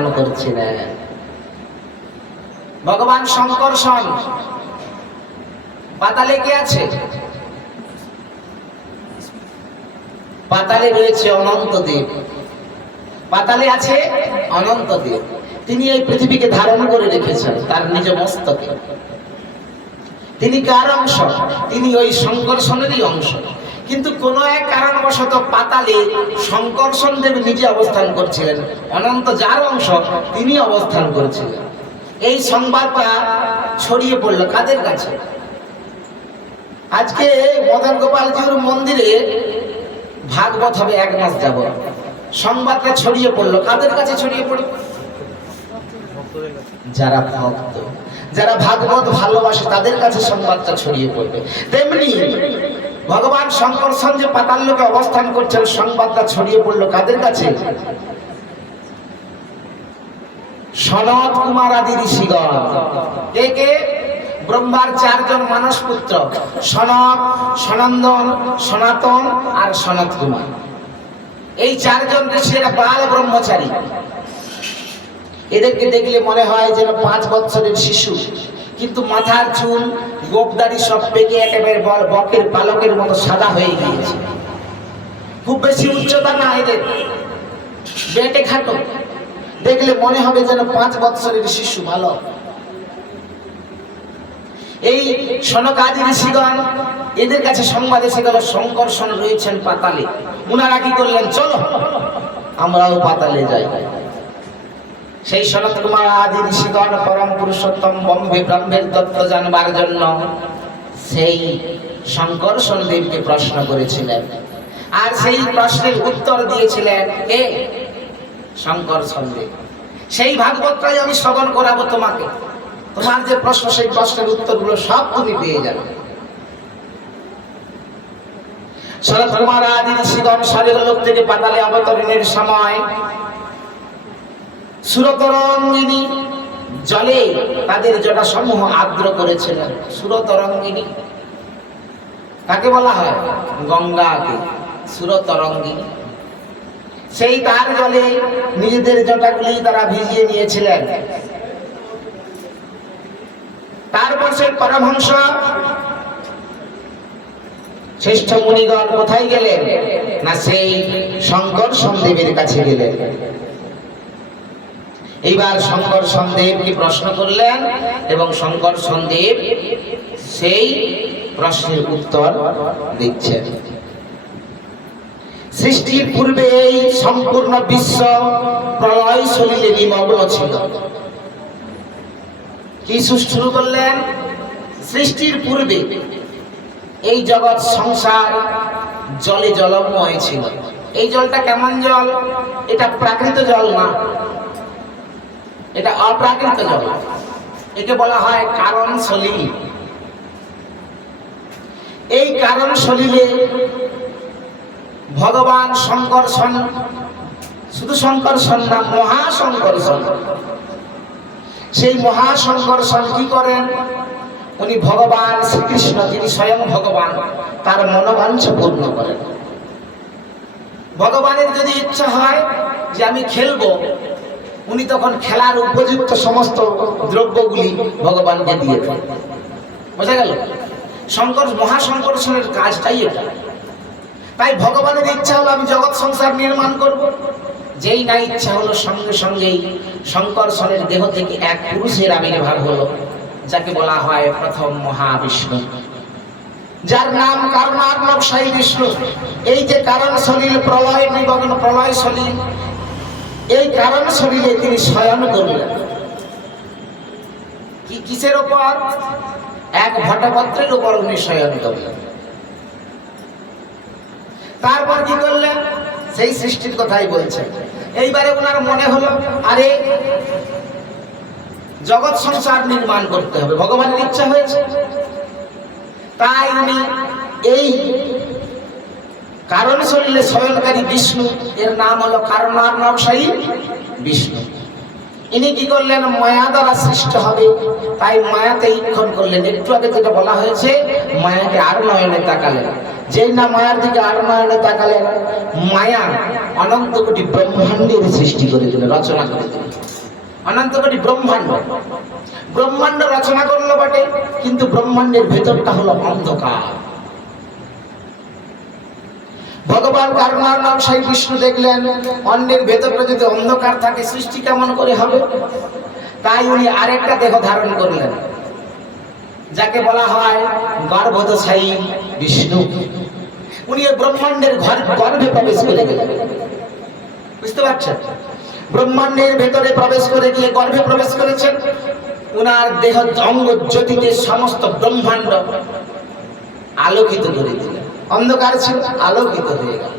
অবস্থান করছিলেন। ভগবান শঙ্কর্ষণ পাতালে কে আছে? পাতালে রয়েছে অনন্তদেব। পাতালে আছে অনন্তদেব। তিনি এই পৃথিবীকে ধারণ করে রেখেছেন তার নিজ মস্তকে। তিনি কার অংশ? তিনি ওই শঙ্কর্ষণেরই অংশ। কিন্তু কোন এক কারণবশত পাতালে শঙ্কর্ষণ দেব নিজে অবস্থান করছিলেন, অনন্ত যার অংশ তিনি অবস্থান করছিলেন। এই সংবাদটা ছড়িয়ে পড়লো কাদের কাছে? আজকে মদন গোপালজির মন্দিরে ভাগবত হবে 1 মাস যাব। সংবাদটা ছড়িয়ে পড়লো কাদের কাছে? ছড়িয়ে পড়লো যারা ভক্ত, যারা ভাগবত ভালোবাসে তাদের কাছে সংবাদটা ছড়িয়ে পড়বে। তেমনি ভগবান শঙ্কর্ষণ যে পাতাল লোকে অবস্থান করছেন, সংবাদটা ছড়িয়ে পড়লো কাদের কাছে? সনত কুমার আদি ঋষিগণ। কে কে? ব্রহ্মার 4 জন মানস পুত্র, সনত, সনন্দন, সনাতন আর সনত কুমার। এই 4 জন ঋষিরা বাল ব্রহ্মচারী। এদেরকে দেখলে মনে হয় যেন 5 বছরের শিশু, কিন্তু মাথার চুল গোপদারি সব পেকে একেবারে বকের পালকের মতো সাদা হয়ে গিয়েছে। খুব বেশি উচ্চতা না এদের, বেটে খাটো, দেখলে মনে হবে যেন 5 বছরের শিশু বালক। এই সনকাদি ঋষিগণ, এদের কাছে সংবাদ এসে গেল শঙ্কর্ষণ রয়েছেন পাতালে। উনারা কি করলেন? চলো আমরাও পাতালে যাই। সেই সনত কুমার আদি ঋষিগণ পরম পুরুষোত্তম ব্রহ্মের তত্ত্ব জানবার জন্য সেই শঙ্কর্ষণ দেবকে প্রশ্ন করেছিলেন, আর সেই প্রশ্নের উত্তর দিয়েছিলেন কে? শঙ্কর্ষণ দেব। সেই ভাগবতটাই আমি শ্রবণ করাবো তোমাকে। তোমার যে প্রশ্ন, সেই প্রশ্নের উত্তরগুলো সব তুমি পেয়ে যাবে। সনত কুমার আদি ঋষিগণ স্বর্গলোক থেকে পাতালে অবতরণের সময় সুরতরঙ্গিনী জলে তাদের জটা সমূহ আর্দ্র করেছিলেন। সুরতরঙ্গিনী কাকে বলা হয়? গঙ্গাকে সুরতরঙ্গিনী। সেই তার জলে নিজেদের জটাগুলি তারা ভিজিয়ে নিয়েছিলেন। তারপর সেই পরমহংস শ্রেষ্ঠ মুনিগণ কোথায় গেলেন? না সেই শঙ্কর্ষণ দেবের কাছে গেলেন। এইবার শঙ্কর্ষণ দেবকে প্রশ্ন করলেন এবং শঙ্কর্ষণ দেব সেই প্রশ্নের উত্তর দিচ্ছেন। সৃষ্টির পূর্বে এই সম্পূর্ণ বিশ্ব প্রলয় সলিলে নিমগ্ন ছিল। কি শুরু করলেন? সৃষ্টির পূর্বে এই জগৎ সংসার জলে জলময় ছিল। এই জলটা কেমন জল? এটা প্রাকৃত জল না, এটা অপ্রাকৃত জল। একে বলা হয় কারণ সলিল। এই কারণ সলিলে ভগবান শঙ্কর্ষণ, শুধু শঙ্কর্ষণ না, মহাশঙ্কর্ষণ, সেই মহাশঙ্কর্ষণ কি করেন? উনি ভগবান শ্রীকৃষ্ণ, যিনি স্বয়ং ভগবান, তার মনোবাঞ্ছা পূর্ণ করেন। ভগবানের যদি ইচ্ছা হয় যে আমি খেলবো, উনি তখন খেলার উপযুক্ত সমস্ত দ্রব্যগুলি ভগবানকে দিয়ে দেন। বোঝা গেল? মহাশঙ্কর্ষণের কাজটাই এটা। তাই ভগবানের ইচ্ছা হলো আমি জগৎ সংসার নির্মাণ করব। যেই না ইচ্ছা হলো, সঙ্গে সঙ্গেই শঙ্কর্ষণের দেহ থেকে এক পুরুষের আবির্ভাব হলো, যাকে বলা হয় প্রথম মহাবিষ্ণু, যার নাম কারণার্ণব সাই বিষ্ণু। এই যে কারণ সলিল, প্রলয় নিমগ্ন প্রলয় সলিল, এই কারণ সলিলে তিনি শয়ন করলেন। কিসের উপর? এক ভটপত্রের উপর উনি শয়ন করলেন। তারপর কি করলেন? সেই সৃষ্টির কথাই বলছেন। এইবারে ওনার মনে হলো আরে জগৎ সংসার নির্মাণ করতে হবে, ভগবানের ইচ্ছা হয়েছে। তাই উনি এই কারণ শরীরে শয়নকারী বিষ্ণু, এর নাম হলো কারণার্ণবশায়ী বিষ্ণু। ইনি কি করলেন? মায়া দ্বারা সৃষ্ট হবে, তাই মায়াতে ইক্ষণ করলেন। একটু আগে যেটা বলা হয়েছে, মায়াকে আর নয়নে তাকালেন। যেই না মায়ার দিকে আর নয়নে তাকালেন, মায়া অনন্ত কোটি ব্রহ্মাণ্ডের সৃষ্টি করে দিলেন, রচনা করে দিলেন। অনন্ত কোটি ব্রহ্মাণ্ড। ব্রহ্মাণ্ড রচনা করলো বটে, কিন্তু ব্রহ্মাণ্ডের ভেতরটা হলো অন্ধকার। ভগবান কারুণার নাম সেই বিষ্ণু দেখলেন অন্যের ভেতরটা যদি অন্ধকার থাকে সৃষ্টি কেমন করে হবে। তাই উনি আরেকটা দেহ ধারণ করলেন, যাকে বলা হয় গর্ভদশায়ী বিষ্ণু। উনি ব্রহ্মাণ্ডের গর্ভে প্রবেশ করে গেলেন। বুঝতে পারছেন? ব্রহ্মাণ্ডের ভেতরে প্রবেশ করে গিয়ে গর্ভে প্রবেশ করেছেন। উনার দেহ অঙ্গ জ্যোতিতে সমস্ত ব্রহ্মাণ্ড আলোকিত করে দিলেন। অন্ধকার ছিল, আলোকিত হয়ে গেল।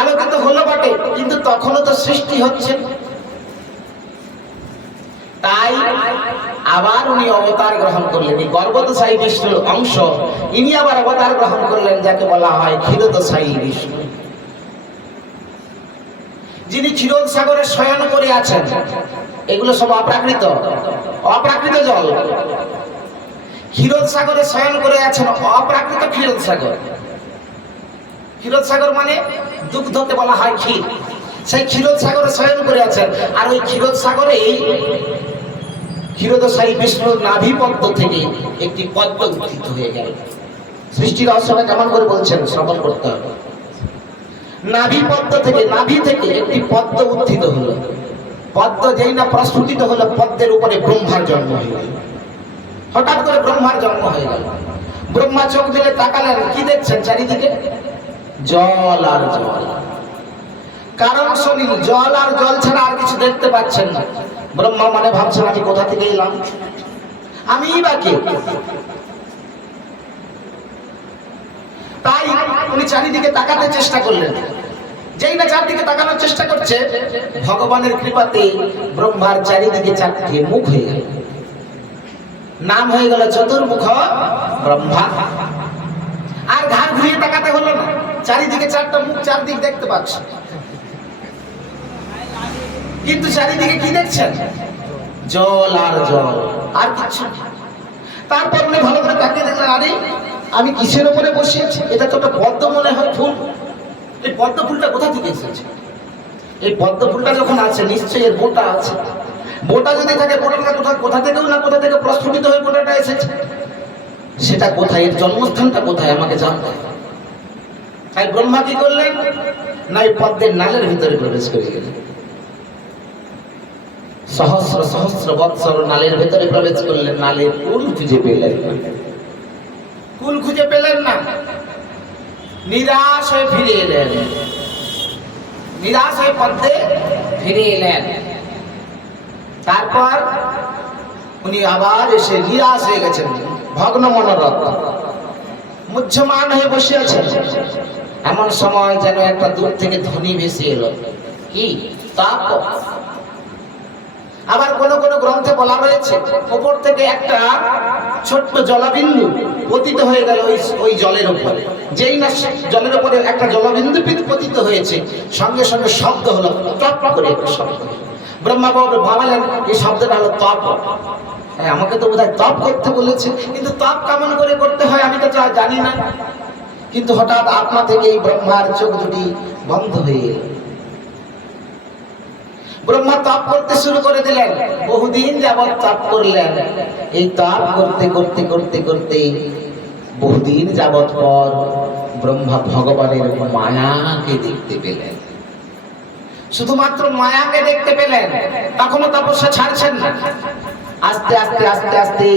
আলোকিত হলো বটে, কিন্তু তখনও তো সৃষ্টি হচ্ছে। তাই আবার উনি অবতার গ্রহণ করলেন। এই গর্ভদশায়ী বিষ্ণুর অংশ ইনি আবার অবতার গ্রহণ করলেন, যাকে বলা হয় ক্ষীরোদশায়ী বিষ্ণু, যিনি ক্ষীরোদ সাগরে শয়ন করে আছেন। এগুলো সব অপ্রাকৃত, অপ্রাকৃত জল। ক্ষীরোদ সাগরে শয়ন করে আছেন, অপ্রাকৃত ক্ষীরোদ সাগর। ক্ষীরোদ সাগর মানে দুগ্ধকে বলা হয় ক্ষীর। সেই ক্ষীরোদ সাগরে শয়ন করে আছেন। আর ওই ক্ষীরোদ সাগরে এই ক্ষীরোদশায়ী বিষ্ণুর নাভি পদ্ম থেকে একটি পদ্ম উত্থিত হয়ে গেল। সৃষ্টির রহস্যটা কেমন করে বলছেন শ্রবণ করতে হবে। নাভি পদ্ম থেকে, নাভি থেকে একটি পদ্ম উত্থিত হলো। পদ্ম যেই না প্রস্ফুটিত হলো, পদ্মের উপরে ব্রহ্মার জন্ম হয়ে গেল। হঠাৎ করে ব্রহ্মার জন্ম হয়ে গেল। ব্রহ্মা চোখ দিলে তাকালেন, কি দেখছেন চারিদিকে? জল আর জল। কারণ শুনিল জল আর জল ছাড়া আর কিছু দেখতে পাচ্ছেন না। ব্রহ্মা মানে ভাবছেন আমি কোথা থেকে এলাম, আমি বা কে? তাই উনি চারিদিকে তাকাতে চেষ্টা করলেন। যেই না চারদিকে তাকানোর চেষ্টা করছে, ভগবানের কৃপাতে ব্রহ্মার চারিদিকে চারটি মুখ হয়ে গেল। নাম হয়ে গেল চতুর্মুখ ব্রহ্মা। আর ঘাড় ঘুরিয়ে তাকাতে হলো না, চারিদিকে চারটা মুখ, চারদিক দেখতে পাচ্ছে। কিন্তু চারিদিকে কি দেখছেন? জল আর জল, আর কিছু। তারপর উনি ভালো করে তাকিয়ে দেখলেন, আরে আমি কিসের উপরে বসে আছি? এটা তো একটা পদ্ম মনে হয় ফুল। এই পদ্ম ফুলটা কোথা থেকে এসেছে? এই পদ্ম ফুলটা যখন আছে নিশ্চয়ই এর বোটা আছে। বোটা যদি থাকে, বোটাটা কোথা থেকেও না কোথা থেকে প্রস্ফুটিত হয়ে বোটাটা এসেছে। সেটা কোথায়, এর জন্মস্থানটা কোথায় আমাকে জানতে হবে। তাই ব্রহ্মা কি করলেন না, এই পদ্মের নালের ভিতরে প্রবেশ করে গেলেন। সহস্র সহস্র বৎসর নালের ভেতরে প্রবেশ করলেন। নালের কুল খুঁজে পেলেন না, কুল খুঁজে পেলেন না। নিরাশ হয়ে ফিরে এলেন, নিরাশ হয়ে পদ্মে ফিরে এলেন। তারপর উনি আবার এসে নিরাশ হয়ে গেছেন, ভগ্ন মনোরথ, মুহ্যমান হয়ে বসে আছেন। এমন সময় যেন একটা দূর থেকে ধ্বনি ভেসে এলো, কি তাপ। আবার কোন কোন গ্রন্থে বলা হয়েছে উপর থেকে একটা ছোট্ট জলবিন্দু পতিত হয়ে গেল ওই জলের উপরে। যেই না জলের উপরে একটা জলবিন্দু পতিত হয়েছে, সঙ্গে সঙ্গে শব্দ হলো, টপ করে একটা শব্দ। ব্রহ্মা বাবু ভাবলেন এই শব্দটা হলো তপ। আমাকে তো বোধহয় তপ করতে বলেছে, কিন্তু তপ কেমন করে করতে হয় আমি তো জানি না। কিন্তু হঠাৎ আত্মা থেকে এই ব্রহ্মার চোখ দুটি বন্ধ হয়ে গেল। ব্রহ্মা তপ করতে শুরু করে দিলেন। বহুদিন যাবৎ তপ করলেন। এই তপ করতে করতে করতে করতে বহুদিন যাবৎ পর ব্রহ্মা ভগবানের মায়াকে দেখতে পেলেন। শুধুমাত্র মায়াকে দেখতে পেলেন, তখনও তপস্যা ছাড়ছেন না। আস্তে আস্তে আস্তে আস্তে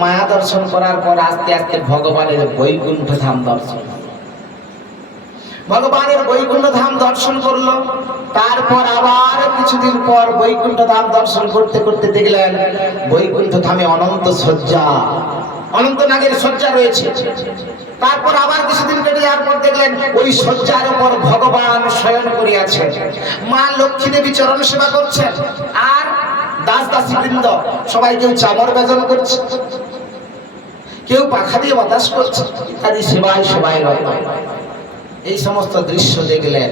মায়া দর্শন করার পর আস্তে আস্তে ভগবানের বৈকুণ্ঠ ধাম দর্শন, ভগবানের বৈকুণ্ঠ ধাম দর্শন করলো। তারপর আবার কিছুদিন পর বৈকুণ্ঠ ধাম দর্শন করতে করতে দেখলেন বৈকুণ্ঠ ধামে অনন্ত শয্যা, অনন্ত নাগের শয্যা রয়েছে। তারপর আবার কিছুদিন কেটে যাওয়ার পর দেখলেন ওই শয্যার উপর ভগবান শয়ন করে আছেন। মা লক্ষ্মী দেবী চরণ সেবা করছেন, আর দাস দাসী বৃন্দ সবাই কেউ চামর বেজন করছে, কেউ পাখা দিয়ে বাতাস করছে, ইত্যাদি সেবায় সেবায় রত। এই সমস্ত দৃশ্য দেখলেন।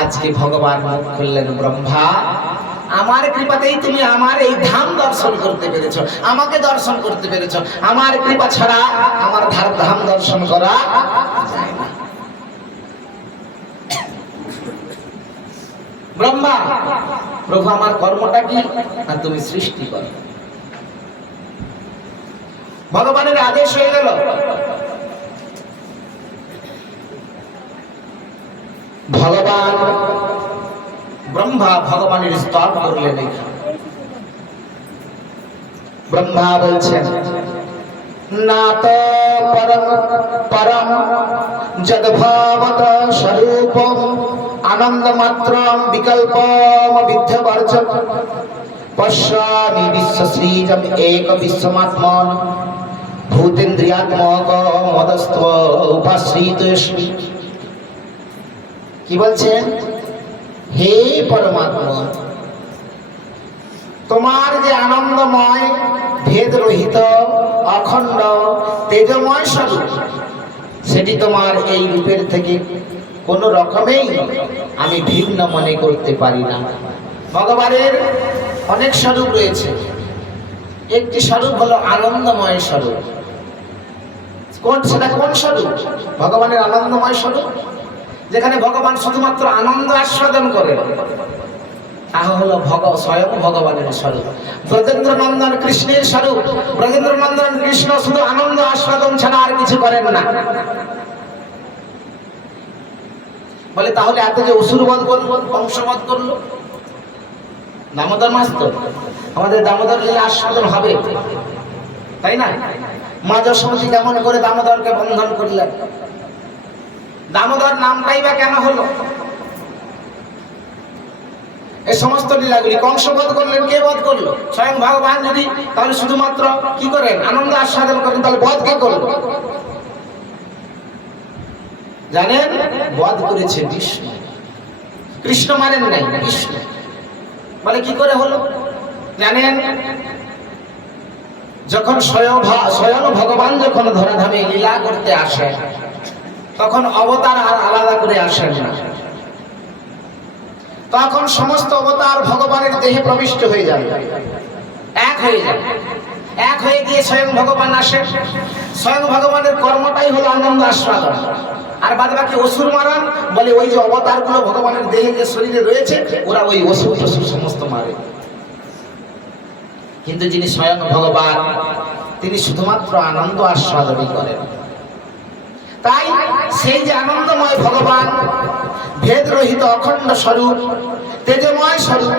আজকে ভগবান মুখ খুললেন, ব্রহ্মা আমার কৃপাতেই তুমি আমার এই ধাম দর্শন করতে পেরেছো, আমাকে দর্শন করতে পেরেছো। আমার কৃপা ছাড়া আমার ধাম দর্শন করা যায় না। ব্রহ্মা প্রভু আমার কর্মটা কি? না তুমি সৃষ্টি করো। ভগবানের আদেশ হয়ে গেল। ভগবান ব্রহ্মা ভগবানের স্তব করলেন। ব্রহ্মা বলছেন, না তো পরম পরম যদ্ভাবত স্বরূপম আনন্দ মাত্র বিকল্পম বিদ্যবর্জন পশ্যামি বিশ্বশ্রীজম এক বিশ্বমাত্মন ভূতেন্দ্রিয়াত্মক মদস্থ উপাশ্রিতস্মি। কি বলছেন? হে পরমাত্মা, তোমার যে আনন্দময় ভেদ রহিত অখণ্ড তেজময় স্বরূপ, সেটি তোমার এই রূপের থেকে কোনো রকমেই আমি ভিন্ন মনে করতে পারি না। ভগবানের অনেক স্বরূপ রয়েছে, একটি স্বরূপ হলো আনন্দময় স্বরূপ। সেটা কোন স্বরূপ? ভগবানের আনন্দময় স্বরূপ, যেখানে ভগবান শুধুমাত্র আনন্দ আস্বাদন করেন, তাহা হলো স্বয়ং ভগবানের স্বরূপ। ব্রজেন্দ্র নন্দন কৃষ্ণের স্বরূপ। ব্রজেন্দ্র নন্দন কৃষ্ণ শুধু আনন্দ আস্বাদন ছাড়া আর কিছু করেন না। বলে তাহলে এত যে অসুর বধ করলো, বংশবধ করলো, দামোদর মাস তো আমাদের দামোদর লীলা আস্বাদন হবে, তাই না? মা যশোমতী কেমন করে দামোদরকে বন্ধন করলেন? দামোদর নামটাই বা কেন হলো? এই সমস্ত লীলাগুলি কংস বধ করলেন, কে বধ করলো? স্বয়ং ভগবান। যদি তাহলে শুধুমাত্র কি করেন? আনন্দ আস্বাদন করেন, তাহলে বধ কে করলো? জানেন, বধ করেছে বিষ্ণু। কৃষ্ণ মারেন নাই, বিষ্ণু। বলে কি করে হলো? জানেন, যখন স্বয়ং ভগবান যখন ধরাধামে লীলা করতে আসে, তখন অবতার আর আলাদা করে আসেন না। তখন সমস্ত অবতার ভগবানের দেহে প্রবিষ্ট হয়ে যাবে, এক হয়ে যাবে। এক হয়ে গিয়ে স্বয়ং ভগবান আসেন। স্বয়ং ভগবানের কর্মটাই হলো আনন্দ আস্বাদন, আর বাদ বাকি অসুর মারান। বলে ওই যে অবতারগুলো ভগবানের দেহে যে শরীরে রয়েছে, ওরা ওই অসুর টসুর সমস্ত মারে। কিন্তু যিনি স্বয়ং ভগবান, তিনি শুধুমাত্র আনন্দ আস্বাদনই করেন। তাই সেই যে আনন্দময় ভগবান, ভেদ রহিত অখণ্ড স্বরূপ, তেজময় স্বরূপ,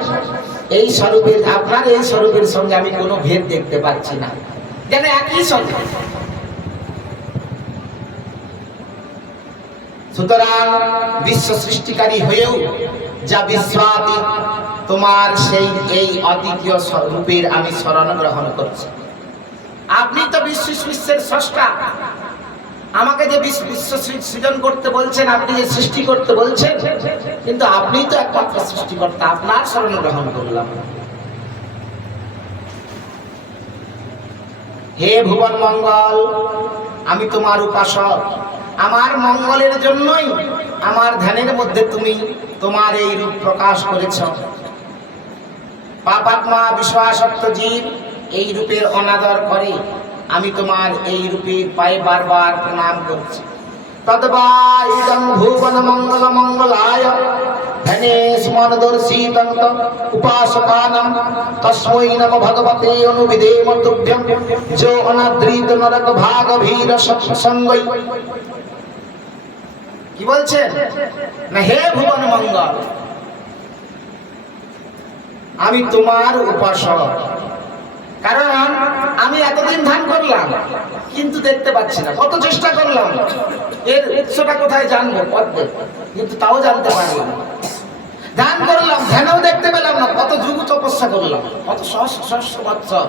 এই স্বরূপের, আপনার এই স্বরূপের সঙ্গে আমি কোনো ভেদ দেখতে পাচ্ছি না, যেন একই স্বরূপ। সুতরাং বিশ্ব সৃষ্টিকারী হয়েও যা বিশ্বতীত, তোমার সেই এই অদ্বিতীয় স্বরূপের আমি শরণ গ্রহণ করছি। আপনি তো বিশ্বের স্রষ্টা। আমাকে যে বিশ্ব সৃজন করতে বলছেন, আপনি যে সৃষ্টি করতে বলছেন, কিন্তু আপনি তো একমাত্র সৃষ্টিকর্তা। আপনার শরণ গ্রহণ করলাম। হে ভুবন মঙ্গল, আমি তোমার উপাসক। আমার মঙ্গলের জন্যই আমার ধ্যানের মধ্যে তুমি তোমার এই রূপ প্রকাশ করেছ। পাপাত্মা বিশ্বাসত্ব জীব এই রূপের অনাদর করে, আমি তোমার এই রূপের পায়ে বারবার প্রণাম করছি। তদ্বা ইদং ভুবন মঙ্গল মঙ্গলায় ধনেশ মনদর্শিতং উপাসকানাম তস্मै নমো ভগবতে অনুবিধেম তুভ্যং যো অনাদৃত নরক ভাগ ভীর সৎসঙ্গই। কি বলছেন? না, হে ভুবন মঙ্গল, আমি তোমার উপাসক। কারণ আমি এতদিন ধ্যান করলাম, কিন্তু দেখতে পাচ্ছি না। কত চেষ্টা করলাম, এর উৎসটা কোথায় জানবো, পদ্মে, কিন্তু তাও জানতে পারলাম। ধ্যান করলাম, ধ্যানেও দেখতে পেলাম না। কত যুগ তপস্যা করলাম, কত সহস্র বৎসর।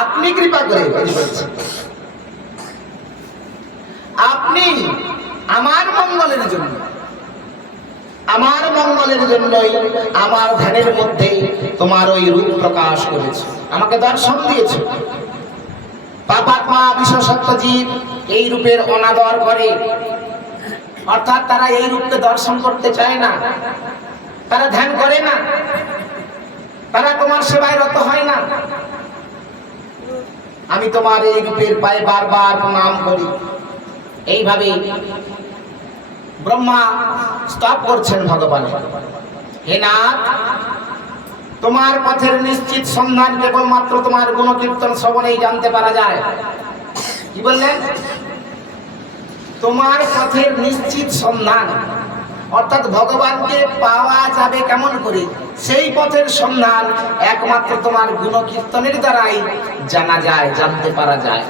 আপনি কৃপা করে আপনি আমার মঙ্গলের জন্য, আমার মঙ্গলের জন্যই আমার ধ্যানের মধ্যে তোমার ওই রূপ প্রকাশ করেছে, আমাকে দর্শন দিয়েছে। পাপাত্মা বিশেষত্ব জীব এই রূপের অনাদর করে, অর্থাৎ তারা এই রূপকে দর্শন করতে চায় না, তারা ধ্যান করে না, তারা তোমার সেবায় রত হয় না। আমি তোমার এই রূপের পায়ে বারবার প্রণাম করি। এইভাবে ব্রহ্মা স্তব করছেন ভগবান। হে নাথ, তোমার পথের নিশ্চিত সন্ধান কেবলমাত্র তোমার গুণকীর্তন শ্রবণেই জানতে পারা যায়। কি বললেন? তোমার পথের নিশ্চিত সন্ধান অর্থাৎ ভগবানকে পাওয়া যাবে কেমন করে, সেই পথের সন্ধান একমাত্র তোমার গুণকীর্তনের দ্বারাই জানা যায়, জানতে পারা যায়।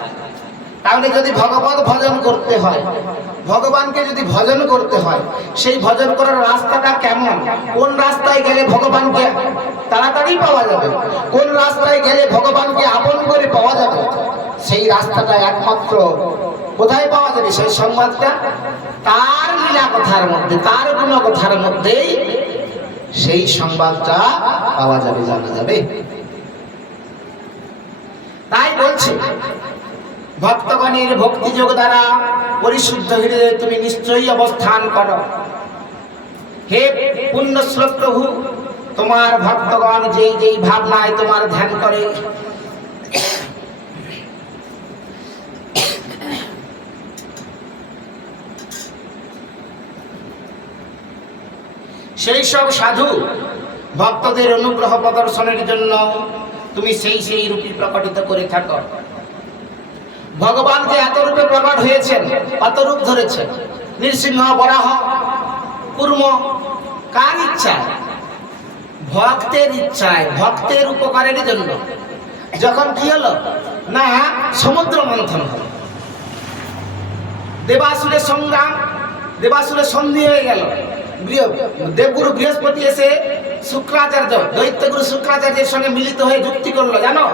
তাহলে যদি ভগবত ভজন করতে হয়, ভগবানকে যদি ভজন করতে হয়, সেই ভজন করার রাস্তাটা কেমন, কোন রাস্তায় গেলে ভগবানকে তাড়াতাড়ি পাওয়া যাবে, কোন রাস্তায় গেলে ভগবানকে আপন করে পাওয়া যাবে, সেই রাস্তাটা একমাত্র কোথায় পাওয়া যাবে? সেই সংবাদটা তার লীলা কথার মধ্যে, তার গুণ কথার মধ্যেই সেই সংবাদটা পাওয়া যাবে, জানা যাবে। তাই বলছে ভক্তগণের ভক্তিযোগ দ্বারা পরিশুদ্ধ হৃদয়ে তুমি নিশ্চয়ই অবস্থান করো। হে পুণ্যশ্লোক প্রভু, তোমার ভক্তগণ যেই যেই ভাবনায় তোমার ধ্যান করে, সেই সব সাধু ভক্তদের অনুগ্রহ প্রদর্শনের জন্য তুমি সেই সেই রূপে প্রকটিত করে থাকো। ভগবান যে এত রূপে প্রকট হয়েছেন, কত রূপ ধরেছেন, নৃসিংহ, বরাহ, কূর্ম, কার ইচ্ছায়? ভক্তের ইচ্ছায়, ভক্তের উপকারের জন্য। যখন কি হলো না, সমুদ্র মন্থন হলো, দেবাসুরের সংগ্রাম, দেবাসুরের সন্ধি হয়ে গেল, দেবগুরু বৃহস্পতি এসে শুক্রাচার্য, দৈত্যগুরু শুক্রাচার্যের সঙ্গে মিলিত হয়ে যুক্তি করলো, জানো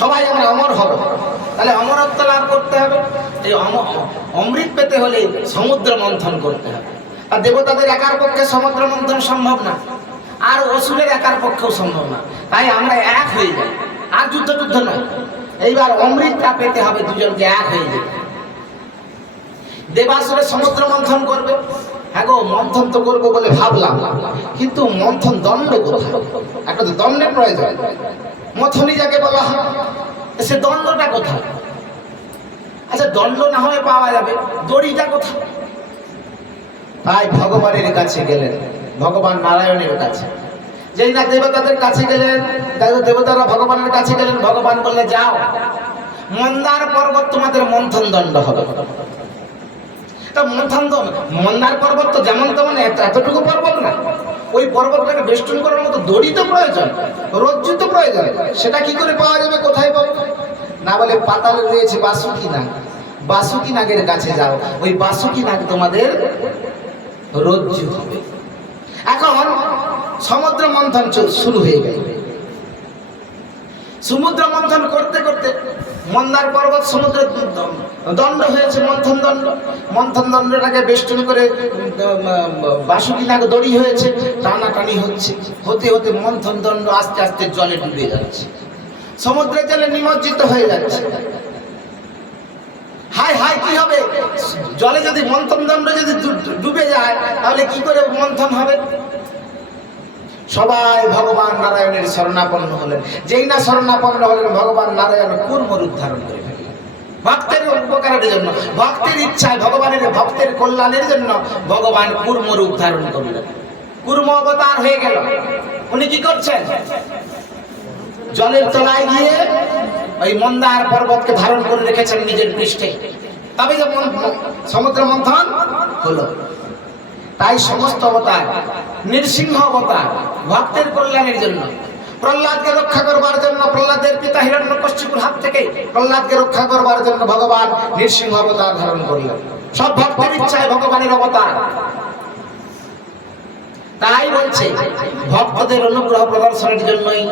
সবাই আমরা অমর হব, তাহলে অমরত্ব লাভ করতে হবে, এই অমৃত পেতে হলে সমুদ্র মন্থন করতে হবে। আর দেবতাদের একার পক্ষে সমুদ্র মন্থন সম্ভব না, আর অসুরের একার পক্ষেও সম্ভব না, তাই আমরা এক হয়ে যাই, আর যুদ্ধ নয়, এইবার অমৃতটা পেতে হবে দুজনকে এক হয়ে যায়। দেবাসুরের সমুদ্র মন্থন করবে, হ্যাঁ গো মন্থন তো করবো বলে ভাবলাম, কিন্তু মন্থন দণ্ড কোথায়? একটা তো দণ্ডের প্রয়োজন, মথনি যাকে বলা হয়, সে দণ্ডটা কোথায়? আচ্ছা দণ্ড না হয়ে পাওয়া যাবে, দড়িটা কোথায়? তাই ভগবানের কাছে গেলেন, ভগবান নারায়ণের কাছে। যেই না দেবতাদের কাছে গেলেন, দেবতারা ভগবানের কাছে গেলেন, ভগবান বললেন যাও, মন্দার পর্বত তোমাদের মন্থন দণ্ড হবে। মন্দার পর্বত তো যেমন তেমন এতটুকু পর্বত না, ওই পর্বতটাকে বেষ্টন করার মতো দড়ি তো প্রয়োজন, রজ্জু তো প্রয়োজন। সেটা কি করে পাওয়া যাবে, কোথায় পাবো? না বলে পাতালে রয়েছে বাসুকি নাগ, বাসুকি নাগের কাছে যাও, ওই বাসুকি নাগ তোমাদের রজ্জু হবে। এখন সমুদ্র মন্থন শুরু হয়ে গেল। সমুদ্র মন্থন করতে করতে মন্দার পর্বত সমুদ্র দণ্ড হয়েছে, মন্থন দণ্ডটাকে বেষ্টন করে বাসুকি নাগ দড়ি হয়েছে, টানাটানি হচ্ছে, হতে হতে মন্থন দণ্ড আস্তে আস্তে জলে ডুবে যাচ্ছে, সমুদ্রের জলে নিমজ্জিত হয়ে যাচ্ছে। হায় হায় কি হবে, জলে যদি মন্থন দণ্ড যদি ডুবে যায় তাহলে কি করে মন্থন হবে? সবাই ভগবান নারায়ণের শরণাপন্ন হলেন। যেই না শরণাপন্ন হলেন, ভগবান নারায়ণ কূর্ম রূপ ধারণ করে ফেললেন ভক্তের উপকারের জন্য, ভক্তের ইচ্ছায়, ভগবানের ভক্তের কল্যাণের জন্য ভগবান কূর্ম রূপ ধারণ করলেন, কূর্ম অবতার হয়ে গেল। উনি কি করছেন? জলের তলায় গিয়ে ওই মন্দার পর্বতকে ধারণ করে রেখেছেন নিজের পৃষ্ঠে, তবে যে সমুদ্র মন্থন হলো। তাই সমস্ত অবতার, নৃসিংহ অবতার ভক্তের কল্যাণের জন্য, প্রহ্লাদকে রক্ষা করবার জন্য, প্রহ্লাদের পিতা হিরণ্যকশিপুর হাত থেকে প্রহ্লাদকে রক্ষা করবার জন্য ভগবান নৃসিংহ অবতার ধারণ করলেন। সব ভক্তের ইচ্ছায় ভগবানের অবতার। তাই বলছে ভক্তদের অনুগ্রহ প্রদর্শনের জন্যই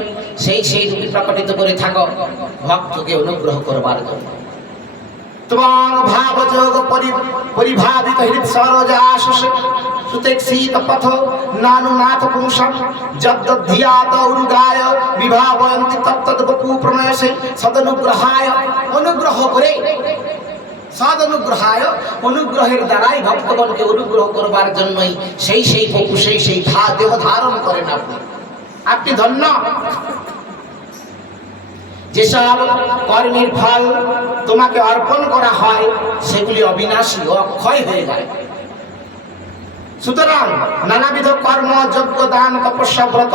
সেই সেই রূপে প্রকটিত করে থাকো, ভক্তকে অনুগ্রহ করবার জন্য। त्वां भावजोग परिभावित हृद सरोजाशुष सुतेक्षित पथो नानुनाथ पुंसं जद्दध्यात उरुगाय विभावयन्ति तत्तद् बपु प्रणयसे सदनुग्रहाय अनुग्रह करे सदनुग्रहाय অনুগ্রহের দ্বারাই ভক্তগণকে অনুগ্রহ করবার জন্যই সেই সেই বপু সেই সেই দেহ ধারণ করেন আপনি ধন্য। যেসব কর্মের ফল তোমাকে অর্পণ করা হয় সেগুলি অবিনাশী ও অক্ষয় হয়ে যায়। সুতরাং নানাবিধ কর্ম, যজ্ঞ, দান, তপস্যা, ব্রত,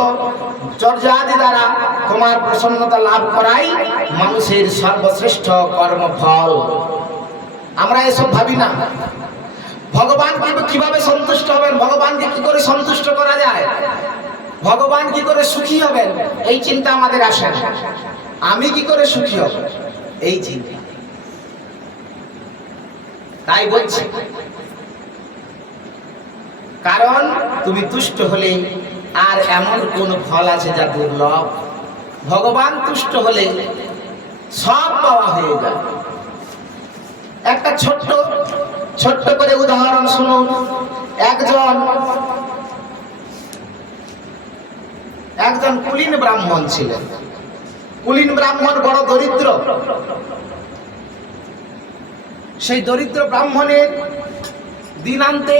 চর্যাদি দ্বারা তোমার প্রসন্নতা লাভ করাই মানুষের সর্বশ্রেষ্ঠ কর্মফল। আমরা এসব ভাবি না। ভগবান কিভাবে সন্তুষ্ট হবেন, ভগবানকে কি করে সন্তুষ্ট করা যায়, ভগবান কি করে সুখী হবেন, এই চিন্তা আমাদের আসে না। আমি কি করে সুখী হব, এই চিন্তা। তাই বলছি, কারণ তুমি তুষ্ট হলে আর এমন কোন ফল আছে যা দুর্লভ। ভগবান তুষ্ট হলে সব পাওয়া হয়ে যায়। একটা ছোট্ট করে উদাহরণ শুনুন। একজন কুলীন ব্রাহ্মণ ছিলেন। কুলীন ব্রাহ্মণ বড় দরিদ্র। সেই দরিদ্র ব্রাহ্মণের দিনান্তে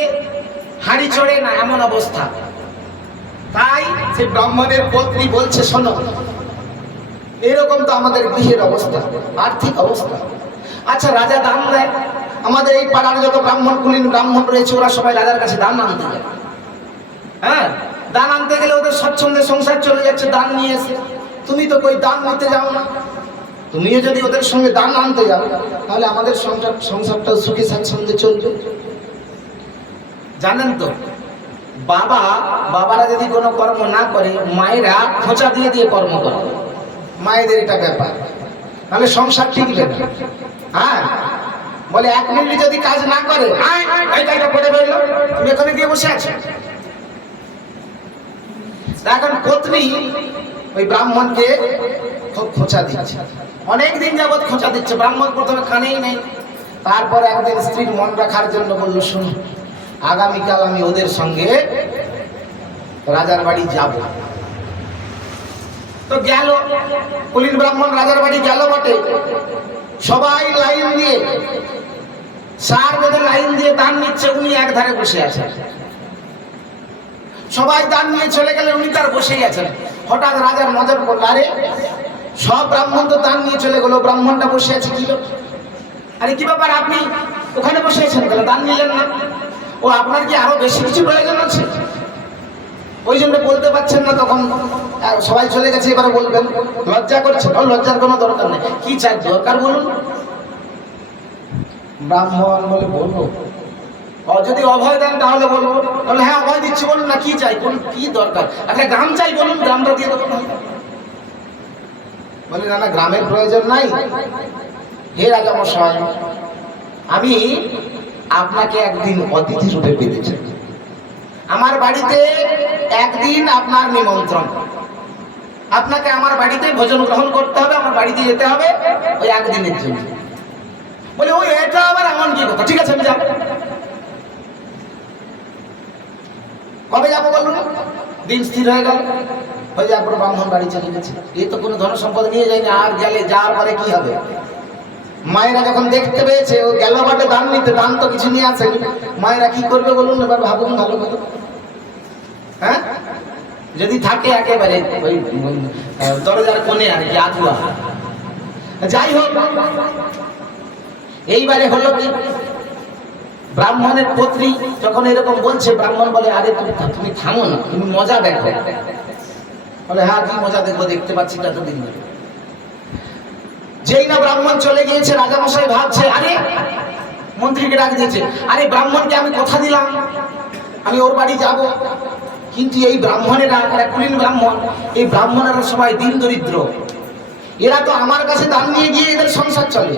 হাঁড়ি চড়ে না, এমন অবস্থা। তাই সেই ব্রাহ্মণের পত্নী বলছে, শোনো, এরকম তো আমাদের গৃহের অবস্থা, আর্থিক অবস্থা। আচ্ছা, রাজা দান দেয়। আমাদের এই পাড়ার যত ব্রাহ্মণ, কুলীন ব্রাহ্মণ রয়েছে, ওরা সবাই রাজার কাছে দান আনতে যায়। হ্যাঁ, দান আনতে গেলে ওদের স্বচ্ছন্দে সংসার চলে যাচ্ছে দান নিয়ে এসে। তুমি তো কই দান নিতে যাও না। তুমিও যদি ওদের সঙ্গে দান আনতে যাও, তাহলে আমাদের সংসারটা সুখে স্বাচ্ছন্দ্যে চলবে। জানেন তো, বাবারা যদি কোনো কর্ম না করে, মায়েরা খোঁচা দিয়ে দিয়ে কর্ম করে। মায়েদের এটা ব্যাপার, তাহলে সংসার টিকবে না। হ্যাঁ, বলে 1 মিনিট যদি কাজ না করে, তুমি এখানে গিয়ে বসে আছো। এখন পত্নী ওই ব্রাহ্মণকে খুব খোঁচা দিচ্ছে, অনেকদিন যাবৎ খোঁচা দিচ্ছে। ব্রাহ্মণ প্রথমে কানেই নেই। তারপর একদিন স্ত্রীর মন রাখার জন্য বলল, শুনো, আগামীকাল আমি ওদের সঙ্গে রাজার বাড়ি যাব। তো গেল, কুলীন ব্রাহ্মণ রাজার বাড়ি গেল বটে। সবাই লাইন দিয়ে, 4 বেঁধে লাইন দিয়ে দান নিচ্ছে, উনি এক ধারে বসে আছেন। সবাই দান নিয়ে চলে গেলে, উনি তার বসেই আছেন। হঠাৎ রাজার নজর পড়ল, আরে সব ব্রাহ্মণ তো দান নিয়ে চলে গেল, ব্রাহ্মণটা বসে আছে কি? আরে কি ব্যাপার, আপনি ওখানে বসে আছেন, দান নিলেন না? ও, আপনার কি আরো বেশি কিছু প্রয়োজন আছে, ওই জন্য বলতে পারছেন না? তখন সবাই চলে গেছে, এবারে বলবেন। লজ্জা করছেন? লজ্জার কোনো দরকার নেই। কি চাই, দরকার বলুন। ব্রাহ্মণ বলে, বলবো। যদি অভয় দেন তাহলে বলবো। তাহলে হ্যাঁ, অভয় দিচ্ছি, বলুন না কি চাই, কোন কি দরকার? একটা গ্রাম চাই, বলুন, গ্রামটা দিয়ে দেবো। বলে, না, গ্রামের প্রয়োজন নাই। হে রাজা মশাই, আমি আপনাকে একদিন অতিথি রূপে পেয়েছি। আমার বাড়িতে একদিন আপনার নিমন্ত্রণ। আপনাকে আমার বাড়িতে ভোজন গ্রহণ করতে হবে, আমার বাড়িতে যেতে হবে ওই একদিনের জন্য। বলে, ওই এটা আবার এমন কি কথা? ঠিক আছে, আমি যাবো। কবে যাবো বলুন? দিন স্থির হয়ে গেল। হয়ে যাওয়ার পর ব্রাহ্মণ বাড়ি চলে গেছে। এই তো কোনো ধন সম্পদ নিয়ে যায়নি। আর গেলে যাওয়ার পরে কি হবে? মায়েরা যখন দেখতে পেয়েছে ও গেল বাটে দান নিতে, দান তো কিছু নিয়ে আসেনি, মায়েরা কি করবে বলুন? এবার ভাবুন ভালো করে। হ্যাঁ, যদি থাকে একেবারে ওই দরজার কোণে আর কি, আধুয়া। যাই হোক, এইবারে হলো কি, ব্রাহ্মণের পত্নী যখন এরকম বলছে, ব্রাহ্মণ বলে, আরে তুমি থামো না, তুমি মজা দেখো। বলে, হ্যাঁ, কি মজা দেখবো, দেখতে পাচ্ছি তো এতদিন ধরে। যেই না ব্রাহ্মণ চলে গিয়েছে, রাজামশাই ভাবছে, আরে মন্ত্রীকে ডাক দিয়েছে, আরে ব্রাহ্মণকে আমি কথা দিলাম আমি ওর বাড়ি যাব, কিন্তু এই ব্রাহ্মণেরা, এরা কুলীন ব্রাহ্মণ, এই ব্রাহ্মণেরা সবাই দিন দরিদ্র, এরা তো আমার কাছে দান নিয়ে গিয়ে এদের সংসার চলে।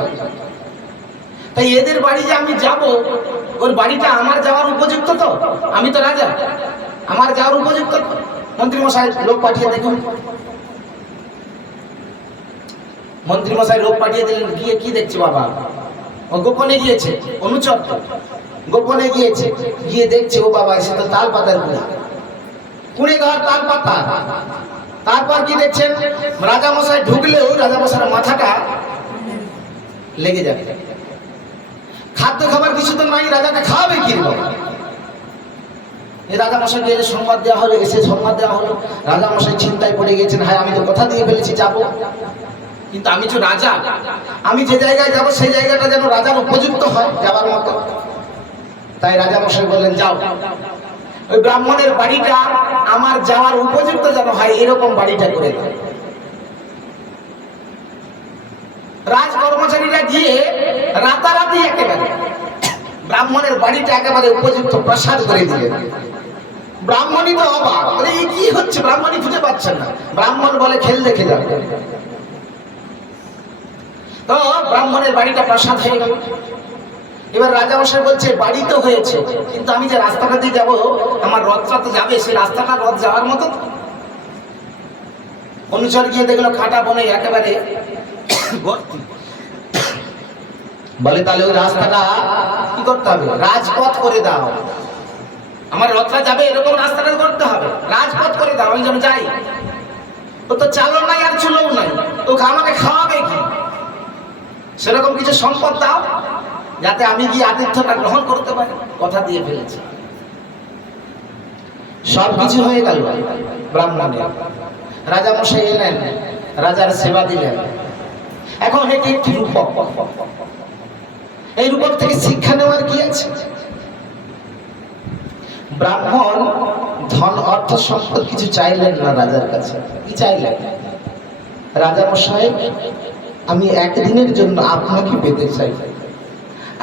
তাই এদের বাড়ি যে আমি যাব, ওর বাড়িটা আমার যাওয়ার উপযুক্ত তো? আমি তো রাজা, আমার যাওয়ার উপযুক্ত তো? মন্ত্রী মশাই লোক পাঠিয়ে দেখুন। মন্ত্রী মশাই লোক পাঠিয়ে দিলেন। গিয়ে কি দেখছে বাবা? ও গোপনে গিয়েছে, অনুচর গোপনে গিয়েছে। গিয়ে দেখছে, ও বাবা, এসে তো তাল পাতার কুড়ে ঘর তাল পাতা। তারপর কি দেখছেন? রাজামশাই ঢুকলেও রাজামশাইয়ের মাথাটা লেগে যাবে। খাদ্য খাবার কিছু তো নাই, রাজাকে খাওয়াবে কি? এই রাজামশাইকে এসে সংবাদ দেওয়া হলো, রাজামশাই চিন্তায় পড়ে গেছেন। হ্যাঁ, আমি তো কথা দিয়ে ফেলেছি যাবো, কিন্তু আমি তো রাজা, আমি যে জায়গায় যাব সেই জায়গাটা যেন রাজার উপযুক্ত হয় যাবার মতো। তাই রাজামশাই বললেন, যাও ওই ব্রাহ্মণের বাড়িটা আমার যাওয়ার উপযুক্ত যেন হয় এরকম বাড়িটা করে দাও। রাজ কর্মচারীরা গিয়ে রাতারাতি একেবারে ব্রাহ্মণের বাড়িটা একেবারে উপযুক্ত প্রাসাদ করে দিলেন। ব্রাহ্মণই তো অবাক, এই কি হচ্ছে, ব্রাহ্মণই খুঁজে পাচ্ছেন না। ব্রাহ্মণ বলে খেল দেখে যাবে। তো ব্রাহ্মণের বাড়িটা প্রাসাদ হয়ে গেল। এবার রাজামশাই বলছে বাড়ি তো হয়েছে, কিন্তু আমি যে রাস্তাটা দিয়ে যাবো, আমার রথটা তো যাবে, সেই রাস্তাটা রথ যাওয়ার মতো। অনুচর গিয়ে দেখলো খাটা বনে একেবারে ভর্তি। বলে তাহলে ওই রাস্তাটা কি করতে হবে, রাজপথ করে দাও। আমার রথটা যাবে এরকম রাস্তাটা করতে হবে, রাজপথ করে দাও, আমি যেন যাই। ও তো চালও নাই আর চুলোও নাই, তো আমাকে খাওয়াবে কি? সেরকম কিছু সম্পদ দাও যাতে আমি গিয়ে আতিথ্যটা গ্রহণ করতে পারি। কথা দিয়ে ফেলেছি। সবকিছু হয়ে গেল ব্রাহ্মণের। রাজামশাই এলেন, রাজার সেবা দিলেন। এখন এটি একটি রূপক, এই রূপক থেকে শিক্ষা নেওয়ার কি আছে? ব্রাহ্মণ ধন অর্থ সম্পদ কিছু চাইলেন না রাজার কাছে। কি চাইলেন? রাজামশাই, আমি একদিনের জন্য আপনাকে পেতে চাই,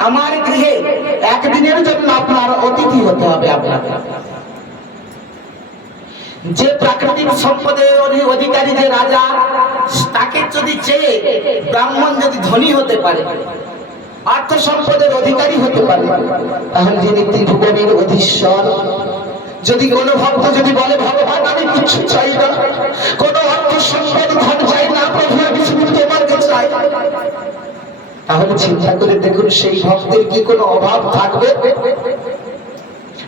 আমার গৃহে একদিনের জন্য আপনার অতিথি হতে হবে। আপনাকে যে প্রাকৃতিক সম্পদের অধিকারী যে রাজা, তাকে যদি চেয়ে ব্রাহ্মণ যদি ধনী হতে পারে, অর্থ সম্পদের অধিকারী হতে পারে, তাহলে যিনি ত্রিভুবনের অধীশ্বর, যদি কোন ভক্ত যদি বলে ভগবান আমি কিছু চাই না, কোন অর্থ সম্পদ ধন চাই না, প্রভু আমি শুধু তোমাকে চাই, তাহলে চিন্তা করে দেখুন সেই ভক্তের কি কোনো অভাব থাকবে?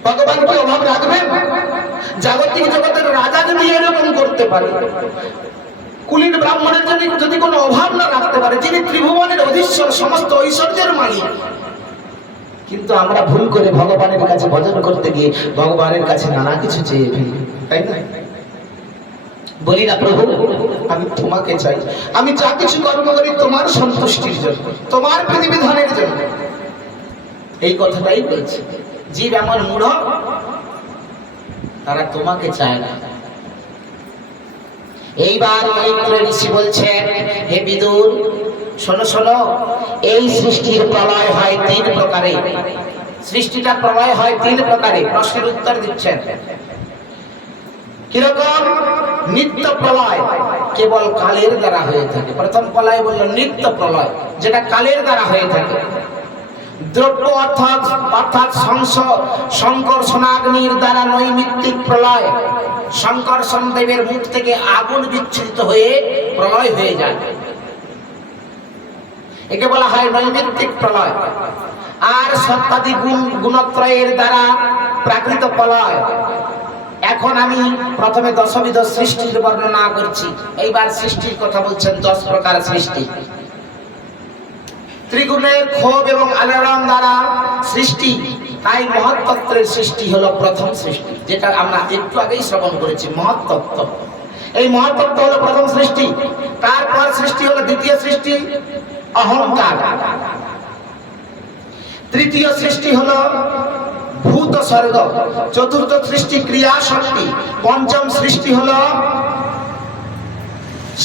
ভগবান কি অভাব রাখবেন? জাগতিক জগতের রাজা যদি এরকম করতে পারে, কুলীন ব্রাহ্মণের যদি কোনো অভাব না রাখতে পারে, যিনি ত্রিভুবনের অধীশ্বর, সমস্ত ঐশ্বর্যের মালিক, কিন্তু আমরা ভুল করে ভগবানের কাছে ভজন করতে গিয়ে ভগবানের কাছে নানা কিছু চেয়ে ফেলি, তাই না? বলি না প্রভু আমি তোমাকে চাই, আমি যা কিছু কর্ম করি তোমার সন্তুষ্টির জন্য, তোমার প্রতিবিধানের জন্য। এই কথাটাই বলছে। জীব এমন মূঢ়, তারা তোমাকে চায় না। এইবার মৈত্র ঋষি বলছেন, হে বিদুর, শোনো শোনো, এই সৃষ্টির প্রলয় হয় তিন প্রকারে। সৃষ্টিটা প্রলয় হয় তিন প্রকারে। প্রশ্নের উত্তর দিচ্ছেন কিরকম? নিত্য প্রলয় কেবল কালের দ্বারা হয়ে থাকে। প্রথম প্রলয় বলল নিত্য প্রলয়, যেটা কালের দ্বারা হয়ে থাকে। দ্রব্য অর্থাৎ সংকর্ষণাগ্নির দ্বারা নৈমিত্তিক প্রলয়, সংকর্ষণ দেবের মুখ থেকে আগুন বিচ্ছুরিত হয়ে প্রলয় হয়ে যায়, একে বলা হয় নৈমিত্তিক প্রলয়। আর সত্যাদি গুণত্রয়ের দ্বারা প্রাকৃত প্রলয়। এখন আমি প্রথমে দশবিধ সৃষ্টির বর্ণনা করছি। এইবার সৃষ্টির কথা বলছেন, 10 প্রকার সৃষ্টি। ত্রিগুণের ক্ষোভ এবং আলোড়ন দ্বারা সৃষ্টি, তাই মহত্তত্ত্বের সৃষ্টি হলো প্রথম সৃষ্টি, যেটা আমরা একটু আগেই শ্রবণ করেছি, মহত্তত্ত্ব। এই মহত্তত্ত্ব হলো প্রথম সৃষ্টি। তারপর সৃষ্টি হলো দ্বিতীয় সৃষ্টি, অহংকার। তৃতীয় সৃষ্টি হলো ভূত স্বর্গ। চতুর্থ সৃষ্টি ক্রিয়া শক্তি। পঞ্চম সৃষ্টি হলো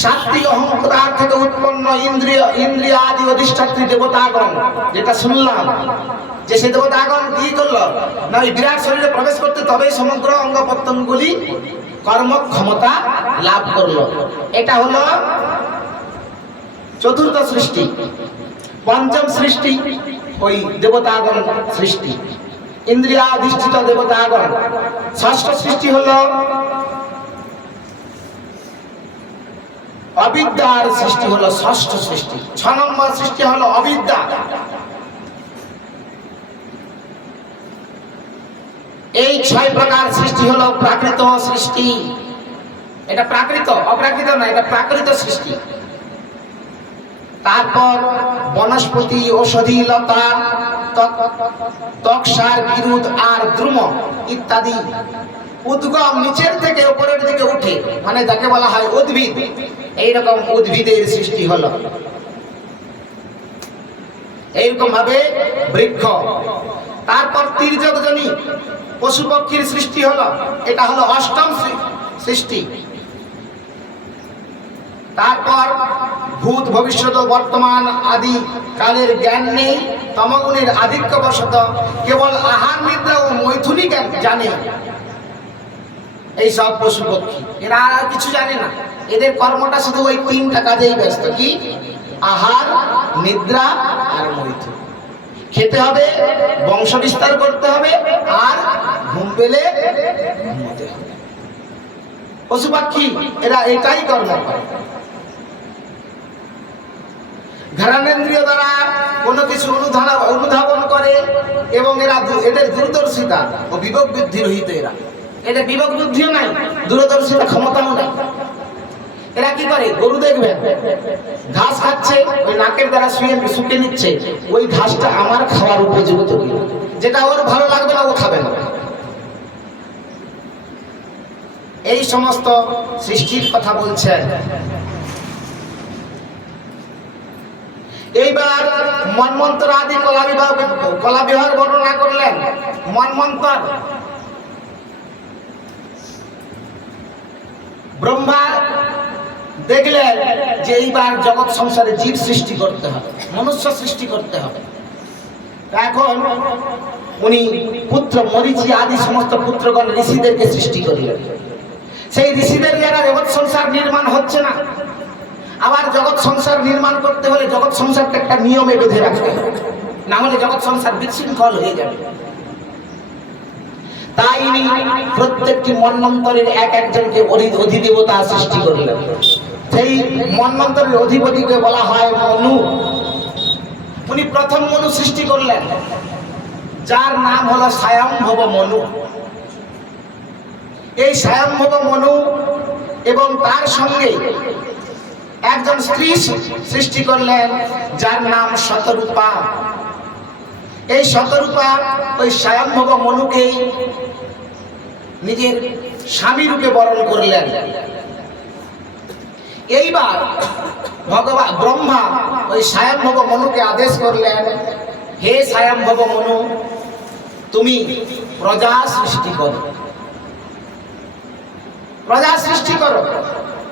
সাত্বিক অহংকার থেকে উৎপন্ন ইন্দ্রিয় আদি অধিষ্ঠাত্রী দেবতাগণ, যেটা শুনলাম যে সে দেবতাগণ কি করলো না, ওই বিরাট শরীরে প্রবেশ করতে তবেই সমগ্র অঙ্গ প্রত্যঙ্গগুলি কর্মক্ষমতা লাভ করলো। এটা হলো চতুর্থ সৃষ্টি। পঞ্চম সৃষ্টি ওই দেবতাগণ সৃষ্টি, ইন্দ্রিয় অধিষ্ঠিত দেবতাগণ। ষষ্ঠ সৃষ্টি হলো অবিদ্যার সৃষ্টি, হলো ষষ্ঠ সৃষ্টি। 6 নম্বর সৃষ্টি হলো অবিদ্যা। এই 6 প্রকার সৃষ্টি হলো প্রাকৃত সৃষ্টি। এটা প্রাকৃত, অপ্রাকৃত না, এটা প্রাকৃত সৃষ্টি। তারপর বনস্পতি, ঔষধি, লতা, তক্সার, বিরুদ আর দ্রুম ইত্যাদি উদ্গম নিচের থেকে উপরের দিকে উঠে, মানে যাকে বলা হয় উদ্ভিদ, এইরকম উদ্ভিদের সৃষ্টি হলো। এইরকম ভাবে বৃক্ষ। তারপর তির্যকজনী, পশু পক্ষীর সৃষ্টি হলো, এটা হলো অষ্টম সৃষ্টি। তারপর ভূত ভবিষ্যৎ বর্তমান আদি কালের জ্ঞান নেই, তমগুণের আধিক্যবশত কেবল আহার নিদ্রা ও মৈথুনী জ্ঞান জানে। এই সব পশু পক্ষী এরা আর কিছু জানে না, এদের কর্মটা শুধু ওই তিনটা কাজেই ব্যস্ত। কি? আহার, নিদ্রা আর মৈথুন। খেতে হবে, বংশ বিস্তার করতে হবে, আর ঘুম পেলে ঘুমোতে হবে। পশু পাখি এরা এটাই কর্ম করে। ঘ্রাণেন্দ্রিয় দ্বারা কোনো কিছু অনুধাবন করে এবং এদের দূরদর্শিতা ও বিবেক বুদ্ধি রহিত। এদের বিবেক বুদ্ধিও নাই, দূরদর্শিতা ক্ষমতাও নাই। এরা কি করে? গরু দেখবেন ঘাস খাচ্ছে, ওই নাকের দ্বারা শুকে নিচ্ছে, ওই ঘাসটা আমার খাওয়ার উপযুক্ত, যেটা ওর ভালো লাগবে না ও খাবে না। এই সমস্ত সৃষ্টির কথা বলছেন। এইবার মন্বন্তর আদি কলা বিভাগ বর্ণনা করলেন। মন্বন্তর ব্রহ্মা দেখলেন যে এইবার জগৎ সংসারে জীব সৃষ্টি করতে হবে, মনুষ্য সৃষ্টি করতে হবে। এখন উনি পুত্র মরীচি আদি সমস্ত পুত্রগণ ঋষিদেরকে সৃষ্টি করিলেন। সেই ঋষিদের দ্বারা জগৎ সংসার নির্মাণ হচ্ছে না। আবার জগৎ সংসার নির্মাণ করতে হলে জগৎ সংসারকে একটা নিয়মে বেঁধে রাখতে হবে, না হলে জগৎ সংসার বিশৃঙ্খল হয়ে যাবে। তাই ইনি প্রত্যেকটি মন্বন্তরের এক একজনকে অধিদেবতা সৃষ্টি করলেন। সেই মন্বন্তরের অধিপতিকে বলা হয় মনু। উনি প্রথম মনু সৃষ্টি করলেন, যার নাম হলো স্বয়ম্ভব মনু। এই স্বয়ম্ভব মনু এবং তার সঙ্গে একজন স্ত্রী সৃষ্টি করলেন, যার নাম শতরূপা। এই শতরূপা ওই স্বয়ম্ভব মনুকেই নিজের স্বামী রূপে বরণ করলেন। এইবার ভগবান ব্রহ্মা ওই স্বয়ম্ভব মনুকে আদেশ করলেন, হে স্বয়ম্ভব মনু, তুমি প্রজা সৃষ্টি করো, প্রজা সৃষ্টি করো।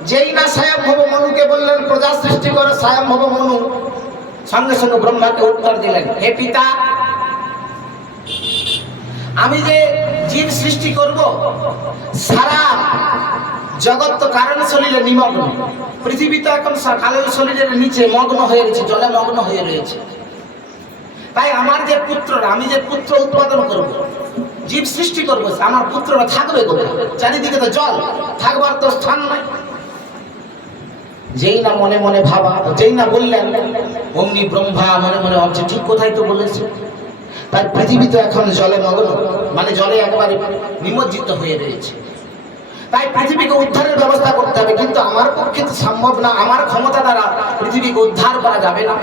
যেই না স্বয়ম্ভব মনুকে বললেন প্রজা সৃষ্টি করো, স্বয়ম্ভব মনু সঙ্গে সঙ্গে ব্রহ্মাকে উত্তর দিলেন, হে পিতা, আমি যে জীব সৃষ্টি করব, সারা জগৎ তো কারণ শরীরে নিমগ্ন, পৃথিবী তো এখন কারণ শরীরের নিচে মগ্ন হয়ে রয়েছে, জলে মগ্ন হয়ে রয়েছে। তাই আমার যে পুত্ররা, আমি যে পুত্র উৎপাদন করব, জীব সৃষ্টি করবো, আমার পুত্ররা থাকবে কোথায়? চারিদিকে তো জল, থাকবার তো স্থান নাই। যেই না মনে মনে ভাবা, যেই না বললেন, অমনি ব্রহ্মা মনে মনে ভাবছে, ঠিক কোথায় তো বলেছে। তাই পৃথিবী তো এখন জলে মগ্ন, মানে জলে একেবারে নিমজ্জিত হয়ে রয়েছে। তাই পৃথিবীকে উদ্ধারের ব্যবস্থা করতে হবে, কিন্তু আমার পক্ষে তো সম্ভব না, আমার ক্ষমতা দ্বারা পৃথিবীকে উদ্ধার করা যাবে না।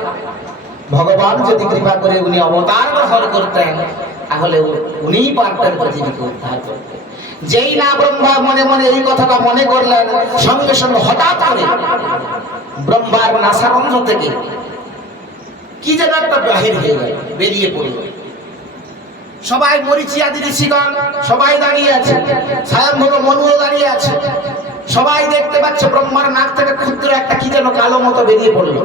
ভগবান যদি কৃপা করে উনি অবতার গ্রহণ করতেন, তাহলে উনিই পারতেন পৃথিবীকে উদ্ধার করতে। যেই না ব্রহ্মা মনে মনে এই কথাটা মনে করলেন, সঙ্গে সঙ্গে হঠাৎ করে ব্রহ্মার নাসারন্ধ্র থেকে কি যেন একটা বাহির হয়ে গেল, বেরিয়ে পড়ল। সবাই মরীচি আদি ঋষিগণ সবাই দাঁড়িয়ে আছে, স্বয়ম্ভব মনুও দাঁড়িয়ে আছে। সবাই দেখতে পাচ্ছে ব্রহ্মার নাক থেকে ক্ষুদ্র একটা কি যেন কালো মতো বেরিয়ে পড়লো।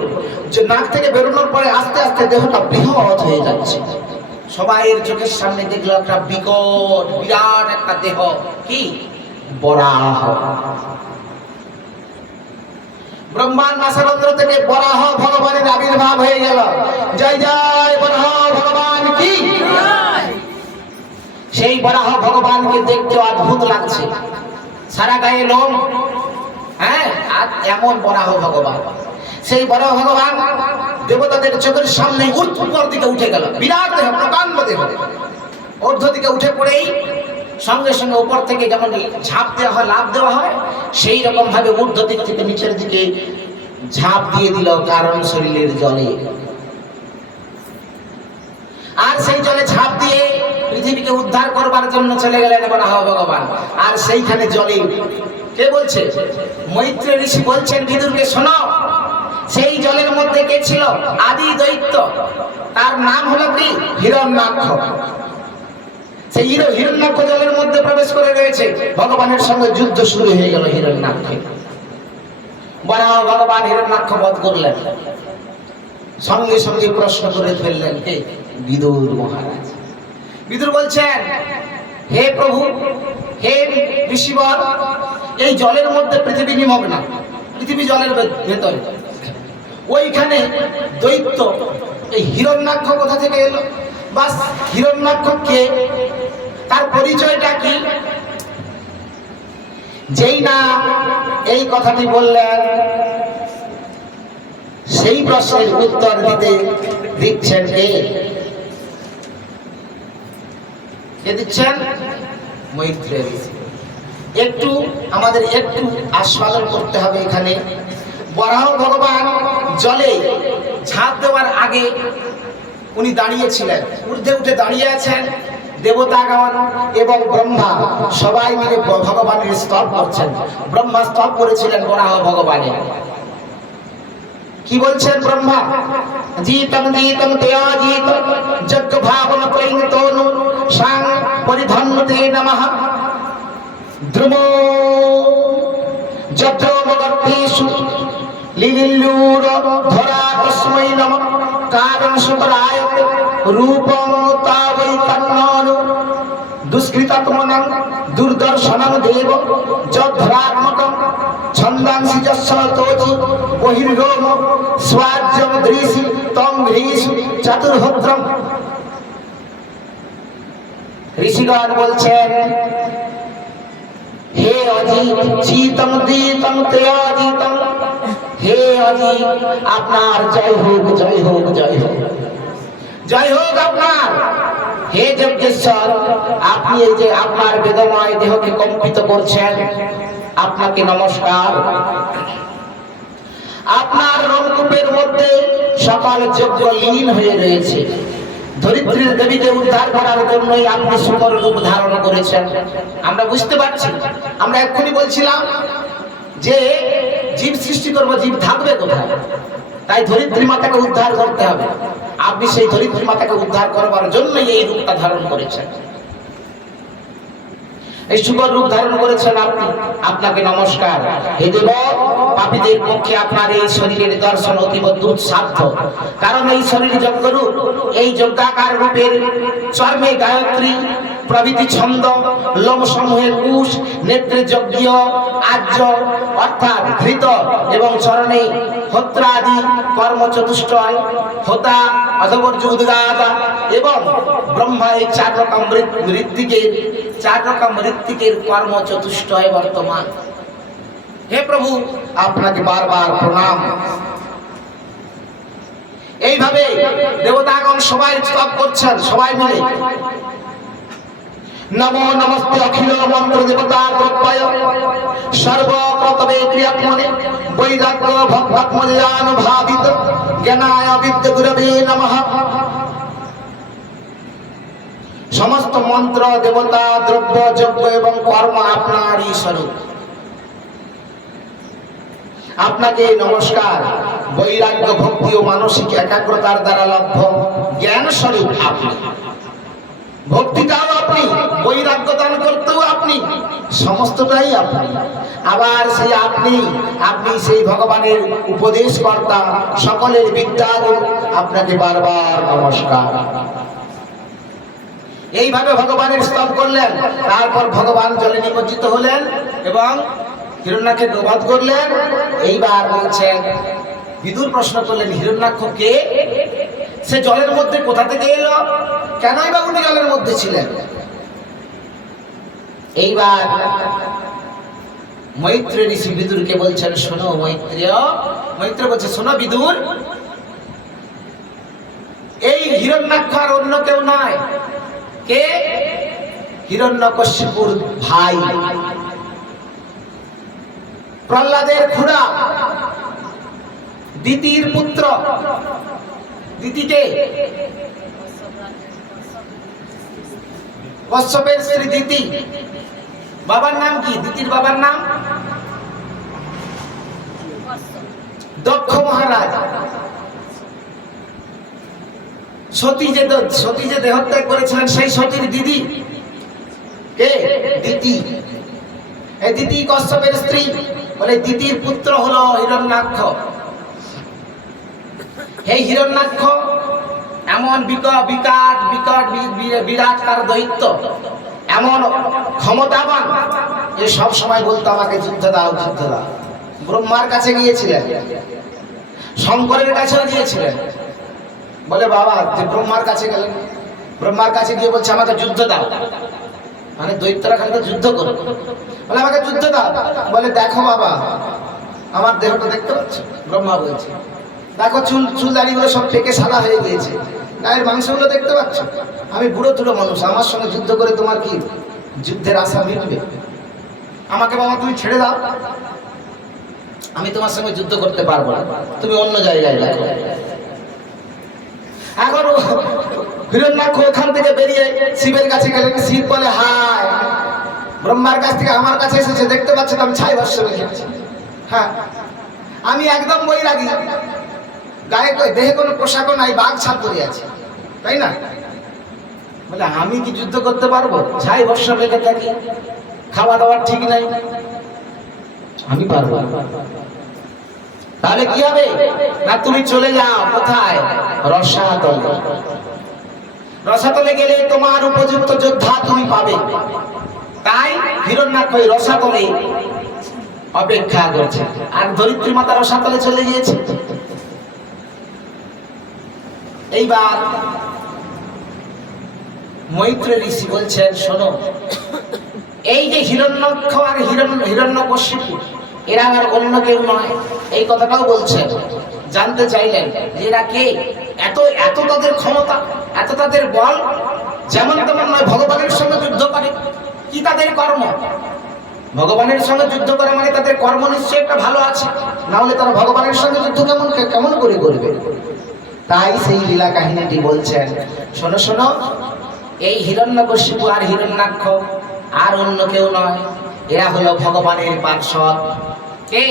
যে নাক থেকে বেরোনোর পরে আস্তে আস্তে দেহটা বৃহৎ হয়ে যাচ্ছে। সবাইয়ের চোখের সামনে দেখলো একটা বিকট বিরাট একটা দেহ, কি বরাহ। ব্রহ্মার নাসারন্ধ্র থেকে বরাহ ভগবানের আবির্ভাব হয়ে গেল। জয় জয় বরাহ ভগবান কি। সেই বরাহ ভগবানকে দেখতে অদ্ভুত লাগছে, সারা গায়ে লোম, হ্যাঁ, আর এমন বরাহ ভগবান। সেই বরাহ ভগবান দেবতাদের চোখের সামনে উপর দিকে উঠে গেল, বিরাট দেহ, প্রকাণ্ড দেহ। ঊর্ধ্ব দিকে উঠে পড়েই সঙ্গে সঙ্গে উপর থেকে যেমন ঝাঁপ দেওয়া হয়, লাভ দেওয়া হয়, সেই রকম ভাবে ঊর্ধ্ব দিক থেকে নিচের দিকে ঝাঁপ দিয়ে দিল কারণ শরীরের জলে। আর সেই জলে ঝাঁপ দিয়ে পৃথিবীকে উদ্ধার করবার জন্য চলে গেলেন বরাহ ভগবান। আর সেইখানে জলে কে বলছে? মৈত্রেয় ঋষি বলছেন বিদুরকে, শোনো, সেই জলের মধ্যে কে ছিল? আদি দৈত্য, তার নাম হলো কি হিরণ্যাক্ষ। সেই হিরণ্যাক্ষ জলের মধ্যে প্রবেশ করে রয়েছে। ভগবানের সঙ্গে যুদ্ধ শুরু হয়ে গেল হিরণ্যাক্ষের। বরাহ ভগবান হিরণ্যাক্ষ বধ করলেন। সঙ্গে সঙ্গে প্রশ্ন করে ফেললেন, হে বিদুর মহারাজ। বিদুর বলছেন, হে প্রভু, হে ঋষিবর, এই জলের মধ্যে পৃথিবী নিমগ্ন, পৃথিবী জলের ভেতরে, ওইখানে দৈত্য এই হিরণ্যাক্ষ কোথা থেকে এলো? বাস হিরণ্যাক্ষ কে, তার পরিচয়টা কি? যেই না এই কথাটি বললেন, সেই প্রশ্নের উত্তর দিচ্ছেন কে? কে দিচ্ছেন? মৈত্রেয় ঋষি। একটু আমাদের একটু আস্বাদন করতে হবে এখানে। বরাহ ভগবান জলে ঝাঁপ দেওয়ার আগে উনি দাঁড়িয়েছিলেন, ঊর্ধ্বে উঠে দাঁড়িয়ে আছেন। দেবতাগণ এবং ব্রহ্মা সবাই মিলে ভগবানের স্তব করছেন। ব্রহ্মা স্তব করেছিলেন বরাহ ভগবানের। কি বলছেন ব্রহ্মা? জিতং জিতং তেয়া জিত যজ্ঞ ভাবন পরিণতনু সাং পরিধন্যতে নমঃ দ্রুম যত্রমগর্তেষু লিলিল্লুর ধরা তস্मै নমঃ কারণ সুকরায় রূপং তাবৈ তন্ননু দুষ্কৃতাত্মনং দুর্দর্শনং দেব যদ্ধরাত্মকং ছন্দাংসি যস্যতোচি বহির্গোম স্বাজ্যম দৃশি তং ঘ্রীষু চতুর্ভদ্রম। ঋষিগণ বলছেন, হে অজিত, জিতং দিতং তেয়াজিতং, হে অজিত, আপনার জয় হোক, জয় হোক, জয় হোক, জয় হোক আপনার। হে যজ্ঞেশ্বর, আপনি এই যে আপনার বেদময় দেহকে কম্পিত করছেন, আপনাকে নমস্কার। আপনার রূপের মধ্যে সকল যজ্ঞ লীন হয়ে রয়েছে। ধরিত্রীর দেবীকে উদ্ধার করার জন্যই আপনি সুন্দর রূপ ধারণ করেছেন। আমরা বুঝতে পারছি। আমরা এক্ষুনি বলছিলাম যে জীব সৃষ্টি করবো, জীব থাকবে কোথায়? তাই ধরিত্রী মাতাকে উদ্ধার করতে হবে। আপনি সেই ধরিত্রী মাতাকে উদ্ধার করবার জন্যই এই রূপটা ধারণ করেছেন, এই সুন্দর রূপ ধারণ করেছেন আপনি। আপনাকে নমস্কার। হে দেব, পাপীদের পক্ষে আপনার এই শরীরের দর্শন অতীব দুঃসাধ্য। কারণ এই শরীর যজ্ঞরূপ, এই যজ্ঞাকার রূপের চর্মে গায়ত্রী প্রভৃতি ছন্দ, লোম সমূহে কুশ, নেত্রে যজ্ঞ আর্য অর্থাৎ ঘৃত এবং চরণে হোত্রাদি কর্ম চতুষ্টয়, হোতা অথবর্য উদ্গাতা এবং ব্রহ্মা, এই চার রকম ঋত্বিকের কর্ম চতুষ্টয় বর্তমান। হে প্রভু, আপনাকে বারবার প্রণাম। এইভাবে দেবতাগণ সবাই স্তব করছেন, সবাই মিলে নমো নমস্তে অখিল মন্ত্র দেবতা দ্রব্যায় সর্বকর্তব্যে ক্রিয়াত্মনে বৈরাগ্য ভক্তাত্মজানুভাবিত জ্ঞানায় বিদ্য গুরবে নমঃ। সমস্ত মন্ত্র, দেবতা, দ্রব্য, যজ্ঞ এবং কর্ম আপনারই স্বরূপ। আপনাকে নমস্কার। বৈরাগ্য, ভক্তি ও মানসিক একাগ্রতার দ্বারা লভ্য জ্ঞান স্বরূপ আপনি। ভক্তিটাও আপনি, বৈরাগ্য দান করতেও আপনি, সমস্তটাই আপনি। আবার সেই আপনি সেই ভগবানের উপদেশ কর্তা, সকলের বিদ্যাগুরু। আপনাকে বারবার নমস্কার। এইভাবে ভগবানের স্তব করলেন। তারপর ভগবান জলে নিমজ্জিত হলেন এবং হিরণ্যাক্ষকে বধ করলেন। এইবার বলছেন, বিদুর প্রশ্ন করলেন, হিরণ্যাক্ষ কে? সে জলের মধ্যে কোথা থেকে এলো? কেনই বা উনি জলের মধ্যে ছিলেন? এইবার মৈত্রেয় ঋষি বিদুরকে বলছেন, শোনো মৈত্রেয়। মৈত্রেয় বলছে, শোনো বিদুর, এই হিরণ্যাক্ষ আর অন্য কেউ নয়। কে? হিরণ্যকশিপুর ভাই, প্রহ্লাদের খুড়া, দিতির পুত্র। দিতিকে কশ্যপের স্ত্রী দিতি। বাবার নাম কি? দিতির বাবার নাম দক্ষ মহারাজ। সতী যে দেহত্যাগ করেছিলেন, সেই সতীর দিদি কে? দিতি। এই দিতি কশ্যপের স্ত্রী, বলে দিতির পুত্র হলো হিরণ্যাক্ষ। এই হিরণ্যাক্ষ এমন বিরাটকার দৈত্য, এমন ক্ষমতাবান যে সব সময় বলতো আমাকে যুদ্ধ দাও, যুদ্ধ দাও। ব্রহ্মার কাছে গিয়েছিলেন, শঙ্করের কাছেও গিয়েছিলেন। বলে বাবা, যে ব্রহ্মার কাছে গেলেন, ব্রহ্মার কাছে গিয়ে বলছে আমাকে যুদ্ধ দাও। মানে দৈত্যরা খালি তো যুদ্ধ করো, বলে আমাকে যুদ্ধ দাও। বলে দেখো বাবা, আমার দেহটা দেখতে পাচ্ছ? ব্রহ্মা বলছে দেখো, চুল দাড়িগুলো সব পেকে সাদা হয়ে গিয়েছে, গায়ের মাংসগুলো দেখতে পাচ্ছ? আমি বুড়ো টুড়ো মানুষ, আমার সঙ্গে যুদ্ধ করে তোমার কি যুদ্ধের আশা মিটবে? আমাকে বাবা তুমি ছেড়ে দাও, আমি তোমার সঙ্গে যুদ্ধ করতে পারবো না, তুমি অন্য জায়গায় দেখো। এখন হিরণ্যাক্ষ ওখান থেকে বেরিয়ে শিবের কাছে গেলেন। শিব বলে হায়, ব্রহ্মার কাছ থেকে আমার কাছে এসেছে, দেখতে পাচ্ছ তো আমি ছাই বর্ষ রেখেছি। হ্যাঁ, আমি একদম বৈরাগী, গায়ে দেহে কোনো পোশাকও নাই, বাঘ ছাপ পরে আছে, তাই না? বলে আমি কি যুদ্ধ করতে পারবো? ছাই বর্ষ রেখে থাকি, খাওয়া দাওয়ার ঠিক নাই, আমি পারবো। তাহলে কি হবে না, তুমি চলে যাও কোথায়? রসাতলে। রসাতলে গেলে তোমার উপযুক্ত যোদ্ধা তুমি পাবে। তাই হিরণ্যাক্ষ রসাতলে অপেক্ষা করছে, আর ধরিত্রী মাতা রসাতলে চলে গিয়েছে। এইবার মৈত্রেয় ঋষি বলছেন শোনো, এই যে হিরণ্যাক্ষ আর হিরণ্যকশিপু, এরা আর অন্য কেউ নয়, এই কথাটাও বলছেন। জানতে চাইলেন যে এরা কে? এত এত তাদের ক্ষমতা, এত তাদের বল, যেমন তেমন নয়, ভগবানের সঙ্গে যুদ্ধ করে। কি তাদের কর্ম? ভগবানের সঙ্গে যুদ্ধ করে মানে তাদের কর্ম নিশ্চয়ই একটা ভালো আছে, না হলে তারা ভগবানের সঙ্গে যুদ্ধ কেমন করে করবে? তাই সেই লীলা কাহিনীটি বলছেন। শোনো শোনো, এই হিরণ্যকশিপু আর হিরণ্যাক্ষ আর অন্য কেউ নয়, এরা হলো ভগবানের পার্ষদ। কে?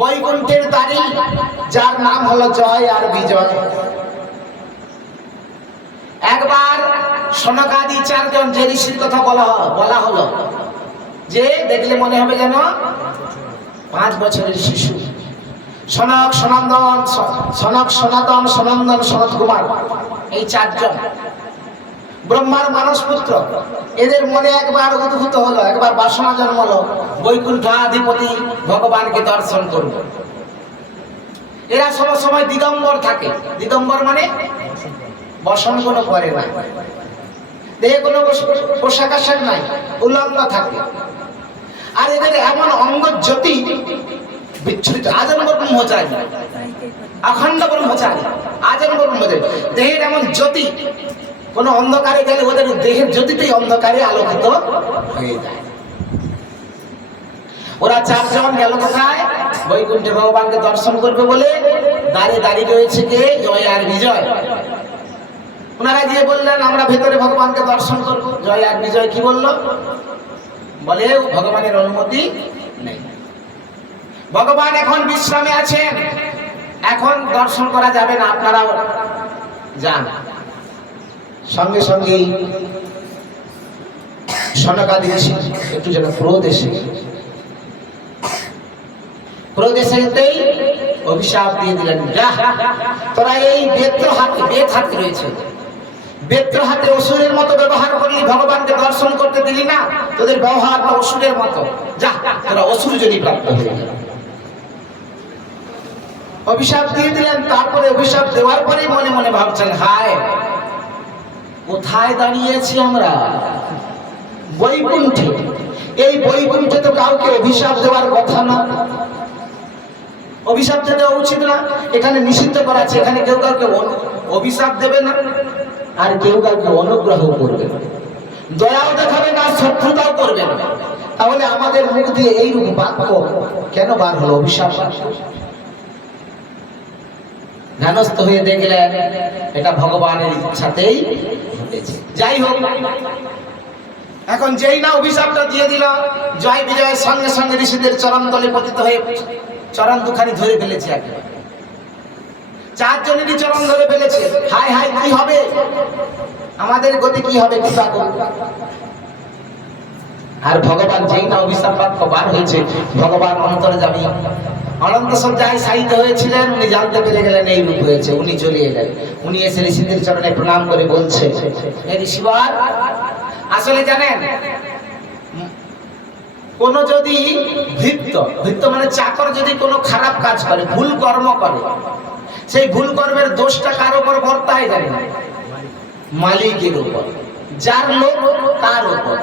বৈকুণ্ঠের দ্বারী, যার নাম হলো জয় আর বিজয়। একবার সনকাদি চারজন যে ঋষির কথা বলা হলো, যে দেখলে মনে হবে যেন 5 বছরের শিশু, সনক সনাতন সনন্দন সনত কুমার, এই 4 জন ব্রহ্মার মানস পুত্র। এদের মনে একবার উদ্ভূত হলো, একবার বাসনা জন্মলো, বৈকুণ্ঠাধিপতি ভগবানকে দর্শন করব। এরা সব সময় দিগম্বর থাকে। দিগম্বর মানে বসন কোনো করে না, দেহে কোনো পোশাক আশাক নাই, উলঙ্গ থাকে। আর এদের এমন অঙ্গ জ্যোতি বিচ্ছুরিত, আজন্ম ব্রহ্মচারী, অখণ্ড ব্রহ্মচারী, আজন্ম ব্রহ্মচারী। দেহের এমন জ্যোতি, কোন অন্ধকারে গেলে ওদের দেহের জ্যোতিতেই অন্ধকারে আলোকিত হয়ে যায়। ওরা 4 জন গেল কোথায়? বৈকুণ্ঠে ভগবানকে দর্শন করবে বলে দাঁড়িয়ে রয়েছে কে? জয় আর বিজয়। ওনারা গিয়ে বললেন আমরা ভেতরে ভগবানকে দর্শন করব। জয় আর বিজয় কি বলল? বলে ভগবানের অনুমতি নেই, ভগবান এখন বিশ্রামে আছেন, এখন দর্শন করা যাবে না, আপনারা যান। সঙ্গে সঙ্গেই সনকাদি ঋষি একটু যেন প্রদেশেতেই অভিশাপ দিয়ে দিলেন, যা তোরা এই বেত্র হাতে রয়েছে, বেত্র হাতে অসুরের মতো ব্যবহার করলি, ভগবানকে দর্শন করতে দিলি না, তোদের ব্যবহার তো অসুরের মতো, যা তোরা অসুর যদি প্রাপ্ত হয়ে গেল। অভিশাপ দিয়ে দিলেন। তারপরে অভিশাপ দেওয়ার পরেই মনে মনে ভাবছেন, হায় কোথায় দাঁড়িয়েছি আমরা? বৈকুণ্ঠে। এই বৈকুণ্ঠে তো কাউকে অভিশাপ দেওয়ার কথা না, অভিশাপ দেওয়া উচিত না, এখানে নিষিদ্ধ করা আছে। এখানে কেউ কাউকে অভিশাপ দেবে না, আর কেউ কাউকে অনুগ্রহ করবে না, দয়াও দেখাবে না, শত্রুতাও করবে না। তাহলে আমাদের মুখ দিয়ে এইরূপ বাক্য কেন বার হলো? অভিশাপ। ধ্যানস্থ হয়ে দেখলেন এটা ভগবানের ইচ্ছাতেই ঘটেছে। যাই হোক, এখন যেই না অভিশাপটা দিয়ে দিল, জয় বিজয়ের সঙ্গে সঙ্গে ঋষিদের চরণ তলে পতিত হয়ে চরণ দুখানি ধরে ফেলেছে। একেবারে 4 জনেরই চরণ ধরে ফেলেছে। হায় হায়, কি হবে আমাদের গতি, কি হবে? আর ভগবান যেই না অভিশাপ বাক্য বার হয়েছে, ভগবান অন্তর্যামী অনন্ত সজ্জায় শায়িত হয়েছিলেন, উনি জানতে পেরে গেলেন এই রূপ হয়েছে, উনি চলে এলেন। উনি এসে ঋষিদের চরণে প্রণাম করে বলছে, হে ঋষিবর, আসলে জানেন কোন যদি ভৃত্য মানে চাকর যদি কোনো খারাপ কাজ করে, ভুল কর্ম করে, সেই ভুল কর্মের দোষটা কার উপর বর্তায় জানেন? মালিকের উপর, যার লোক তার উপর।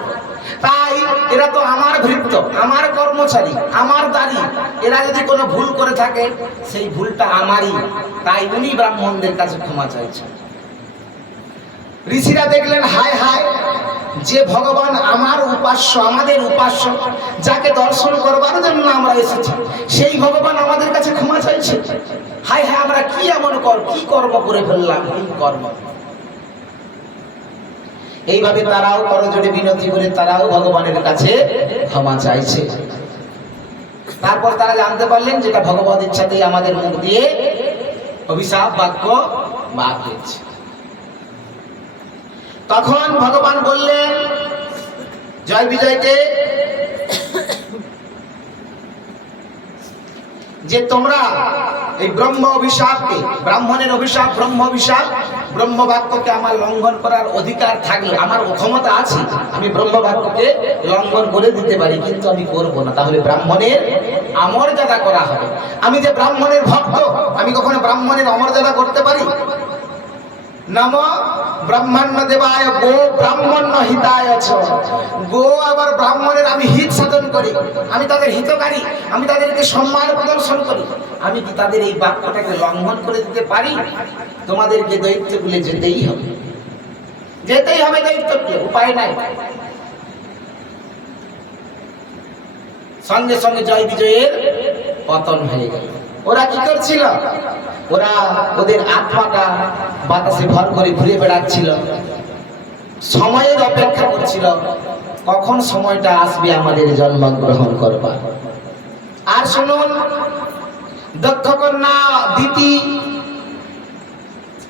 তাই এরা তো আমার ভৃত্য, আমার কর্মচারী, আমার দাঁড়ি, এরা যদি কোনো ভুল করে থাকে সেই ভুলটা আমারই। তাই উনি ব্রাহ্মণদের কাছে ক্ষমা চাইছেন। ঋষিরা দেখলেন, হায় হায়, যে ভগবান আমার উপাস্য, আমাদের উপাস্য, যাকে দর্শন করবার জন্য আমরা এসেছি, সেই ভগবান আমাদের কাছে ক্ষমা চাইছে। হায় হায়, আমরা কি এমন কি কর্ম করে ফেললাম, কি কর্ম। এইভাবে তারাও করজোড়ে বিনতি করে তারাও ভগবানের কাছে ক্ষমা চাইছে। তারপর তারা জানতে পারলেন যেটা ভগবত ইচ্ছাতেই আমাদের মুখ দিয়ে অভিশাপ বাক্য বার হয়েছে। তখন ভগবান বললেন জয় বিজয়কে যে তোমরা এই ব্রহ্ম অভিশাপকে, ব্রাহ্মণের অভিশাপ, ব্রহ্ম অভিশাপ, ব্রহ্ম বাক্যকে আমার লঙ্ঘন করার অধিকার থাকলে, আমার ক্ষমতা আছে, আমি ব্রহ্ম বাক্যকে লঙ্ঘন করে দিতে পারি, কিন্তু আমি করব না। তাহলে ব্রাহ্মণের অমর্যাদা করা হবে। আমি যে ব্রাহ্মণের ভক্ত, আমি কখনো ব্রাহ্মণের অমর্যাদা করতে পারি? নম ব্রাহ্মণ্য দেবায় গো ব্রাহ্মণ্য হিতায় চ। গো আবার ব্রাহ্মণের আমি হিত সাধন করি, আমি তাদের হিতকারী, আমি তাদেরকে সম্মান প্রদর্শন করি। আমি কি তাদের এই বাক্যটাকে লঙ্ঘন করে দিতে পারি? তোমাদেরকে দৈত্যকুলে যেতেই হবে, যেতেই হবে দৈত্যকুলে, উপায় নাই। সঙ্গে সঙ্গে জয় বিজয়ের পতন হয়ে গেল। ওরা কি করছিল? ওরা ওদের আত্মাটা বাতাসে ভর করে ঘুরে বেড়াচ্ছিল, সময়ের অপেক্ষা করছিল, কখন সময়টা আসবে আমাদের জন্মগ্রহণ করবার। আর শুনুন, দক্ষ কন্যা দিতি,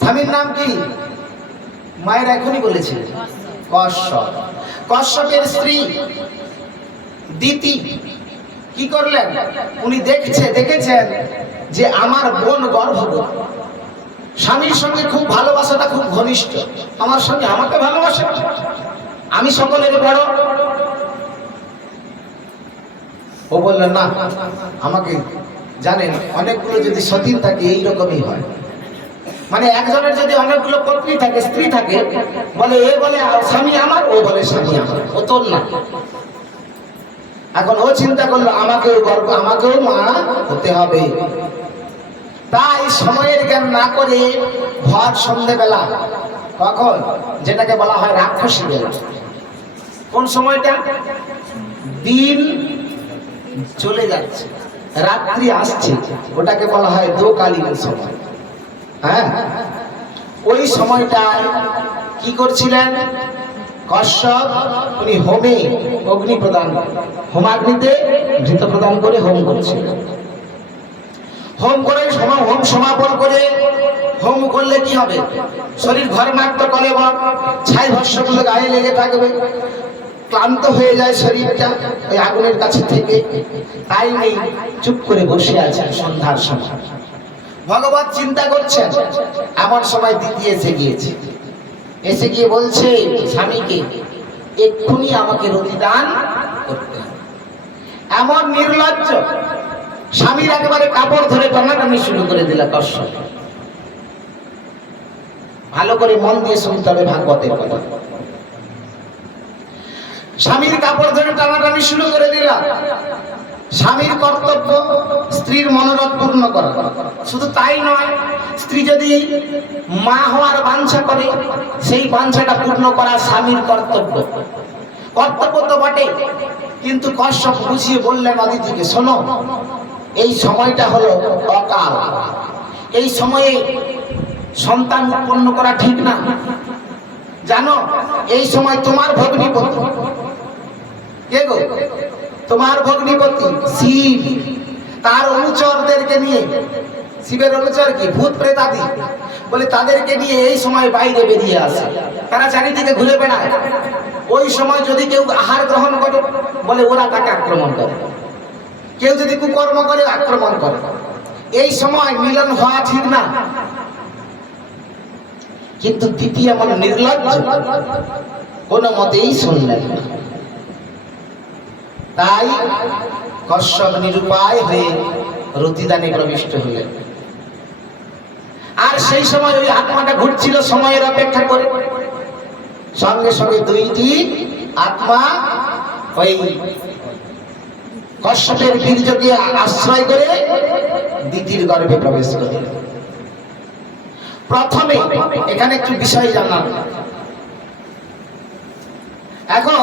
স্বামীর নাম কি? মায়ের এখনই বলেছিলেন কশ্যপ। কশ্যপের স্ত্রী দিতি কি করলেন? উনি দেখেছেন যে আমার বোন গর্ভবতী, স্বামীর সঙ্গে খুব ভালোবাসাটা খুব ঘনিষ্ঠ, আমার সঙ্গে আমাকে ভালোবাসে, আমি সকলের বড়। ও বললেন না, আমাকে জানেন অনেকগুলো যদি সতীন থাকে এইরকমই হয়, মানে একজনের যদি অনেকগুলো পত্নী থাকে, স্ত্রী থাকে, বলে এ বলে স্বামী আমার, ও বলে স্বামী আমার, ও তোর না। এখন ও চিন্তা করলো আমাকেও মা হতে হবে। তাই সময়ের জ্ঞান না করে ভর সন্ধ্যেবেলা, কখন যেটাকে বলা হয় রাক্ষসী বেলা, কোন সময়টা? দিন চলে যাচ্ছে, রাত্রি আসছে, ওটাকে বলা হয় দোকালীন সময়। হ্যাঁ, ওই সময়টায় কি করছিলেন কশ্যপ? উনি হোমে অগ্নি প্রদান, হোমাগ্নিতে ঘৃত প্রদান করে হোম করছিলেন। হোম করে হোম সমাপন করে, হোম করলে কি হবে? শরীর ঘর্মাক্ত করে, ছাই ভস্মগুলো গায়ে লেগে থাকবে, ক্লান্ত হয়ে যায় শরীরটা ওই আগুনের কাছে থেকে। তাই নেই, চুপ করে বসে আছেন সন্ধ্যার সময়, ভগবত চিন্তা করছেন। এমন সময় দিদি এসে গিয়ে বলছে স্বামীকে, এক্ষুনি আমাকে রতিদান করতে হবে। এমন নির্লজ্জ, স্বামীর একেবারে কাপড় ধরে টানাটানি শুরু করে দিল কশ্যপ। ভালো করে মন দিয়ে শুনতে হবে ভাগবতের কথা। স্বামীর কাপড় ধরে টানাটানি শুরু করে দিল। স্বামীর কর্তব্য স্ত্রীর মনোরথ পূর্ণ করা। শুধু তাই নয়, স্ত্রী যদি মা হওয়ার বাঞ্ছা করে, সেই বাঞ্ছাটা পূর্ণ করা স্বামীর কর্তব্য। কর্তব্য তো বটে, কিন্তু কশ্যপ বুঝিয়ে বললেন অদিতিকে, শোনো, এই সময়টা হলো অকাল, এই সময়ে সন্তান উৎপন্ন করা ঠিক না। জানো, এই সময় তোমার ভগ্নিপতি, কে গো? তোমার ভগ্নিপতি শিব, তার অনুচরদেরকে নিয়ে, শিবের অনুচর কি? ভূত প্রেতাদি, বলে তাদেরকে নিয়ে এই সময় বাইরে বেরিয়ে আসে। তারা চারিদিকে ঘুরে বেড়ায়, ওই সময় যদি কেউ আহার গ্রহণ করে বলে ওরা তাকে আক্রমণ করে, কেউ যদি কুকর্ম করে আক্রমণ করে। এই সময় মিলন হওয়া ঠিক না, কিন্তু দ্বিতীয় এমন নির্লজ্জ কোন মতেই শুনলেন না। তাই কশ্যপ নিরুপায় হয়ে রতিদানে প্রবিষ্ট হলেন। আর সেই সময় ওই আত্মাটা ঘুরছিল সময়ের অপেক্ষা করে, সঙ্গে সঙ্গে দুইটি আত্মা ওই কশ্যপের বীর্যকে আশ্রয় করে দিতির গর্ভে প্রবেশ করে। প্রথমে এখানে একটু বিষয় জানলাম। এখন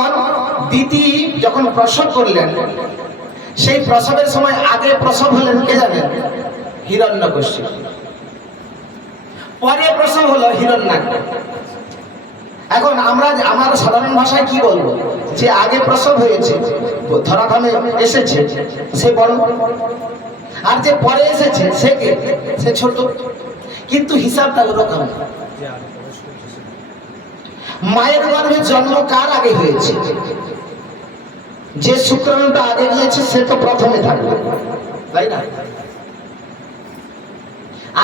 দিতি যখন প্রসব করলেন, সেই প্রসবের সময় আগে প্রসব হলেন কে জানেন? হিরণ্যকশিপু। পরে প্রসব হলো হিরণ্যাক্ষ। এখন আমরা সাধারণ ভাষায় কি বলবো? যে আগে প্রসব হয়েছে, ধরাধামে এসেছে, সে বড়, আর যে পরে এসেছে সে কে? সে ছোট। কিন্তু হিসাবটা ওরকম। মায়ের গর্ভে জন্ম কার আগে হয়েছে? যে শুক্রাণুটা আগে গিয়েছে সে তো প্রথমে থাকবে, তাই না?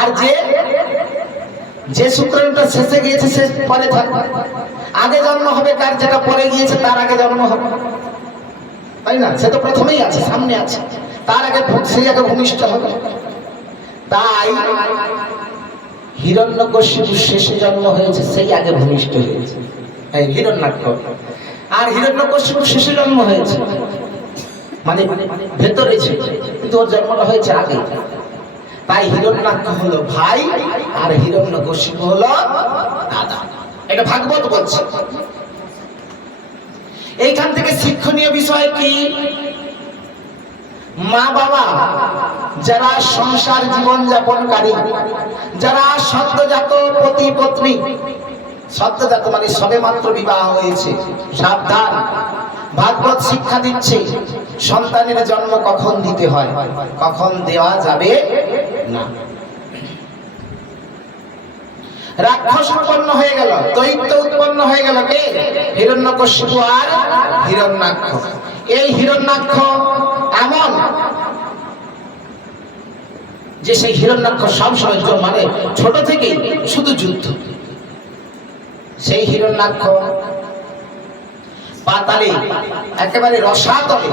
আর যে শুক্রাণুটা শেষে গিয়েছে সে পরে থাকবে। আগে জন্ম হবে কার? যেটা পরে গিয়েছে তার আগে জন্ম হবে, তাই না? সে তো প্রথমেই আছে, সামনে আছে, তার আগে সেই আগে ভূমিষ্ঠ হবে। তাই হিরণ্যকশিপুর শেষে জন্ম হয়েছে, সেই আগে ভূমিষ্ঠ হয়েছে হিরণ্যাক্ষ। আর হিরণ্যকশিপুর শেষে জন্ম হয়েছে, মানে ভেতরে ছিল, কিন্তু ওর জন্মটা হয়েছে আগে। তাই হিরণ্যাক্ষ হলো ভাই আর হিরণ্যকশিপু হলো দাদা। এটা ভাগবত বলছে। এইখান থেকে শিক্ষণীয় বিষয় কি? মা বাবা যারা সংসার জীবন যাপনকারী, যারা সদ্যজাত পতি পত্নী, সদ্যজাত মানে সবে মাত্র বিবাহ হয়েছে, সাবধান। ভাগবত শিক্ষা দিচ্ছে সন্তানের জন্ম কখন দিতে হয়, কখন দেওয়া যাবে না। রাক্ষস উৎপন্ন হয়ে গেল, দৈত্য উৎপন্ন হয়ে গেল কে? হিরণ্যকশিপু আর হিরণ্যাক্ষ। এই হিরণ্যাক্ষ এমন যে সেই হিরণ্যাক্ষ সবসময় মানে ছোট থেকে শুধু যুদ্ধ। সেই হিরণ্যাক্ষ পাতালে একেবারে রসাতলে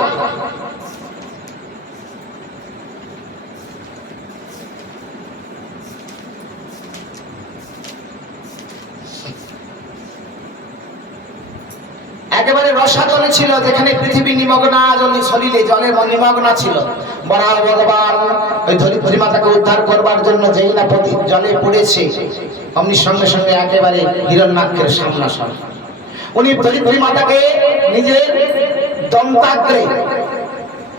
একেবারে রসাতলে ছিল, যেখানে পৃথিবী নিমগ্না সলিলে জলে নিমগ্না ছিল। বরাহ ভগবান ওই ধরিত্রী মাতাকে উদ্ধার করবার জন্য যেই না পতি জলে পড়েছে, অমনি সঙ্গে সঙ্গে একেবারে হিরণ্যাক্ষের সামনাসামনি উনি ধরিত্রী মাতাকে নিজের দন্তাগ্রে,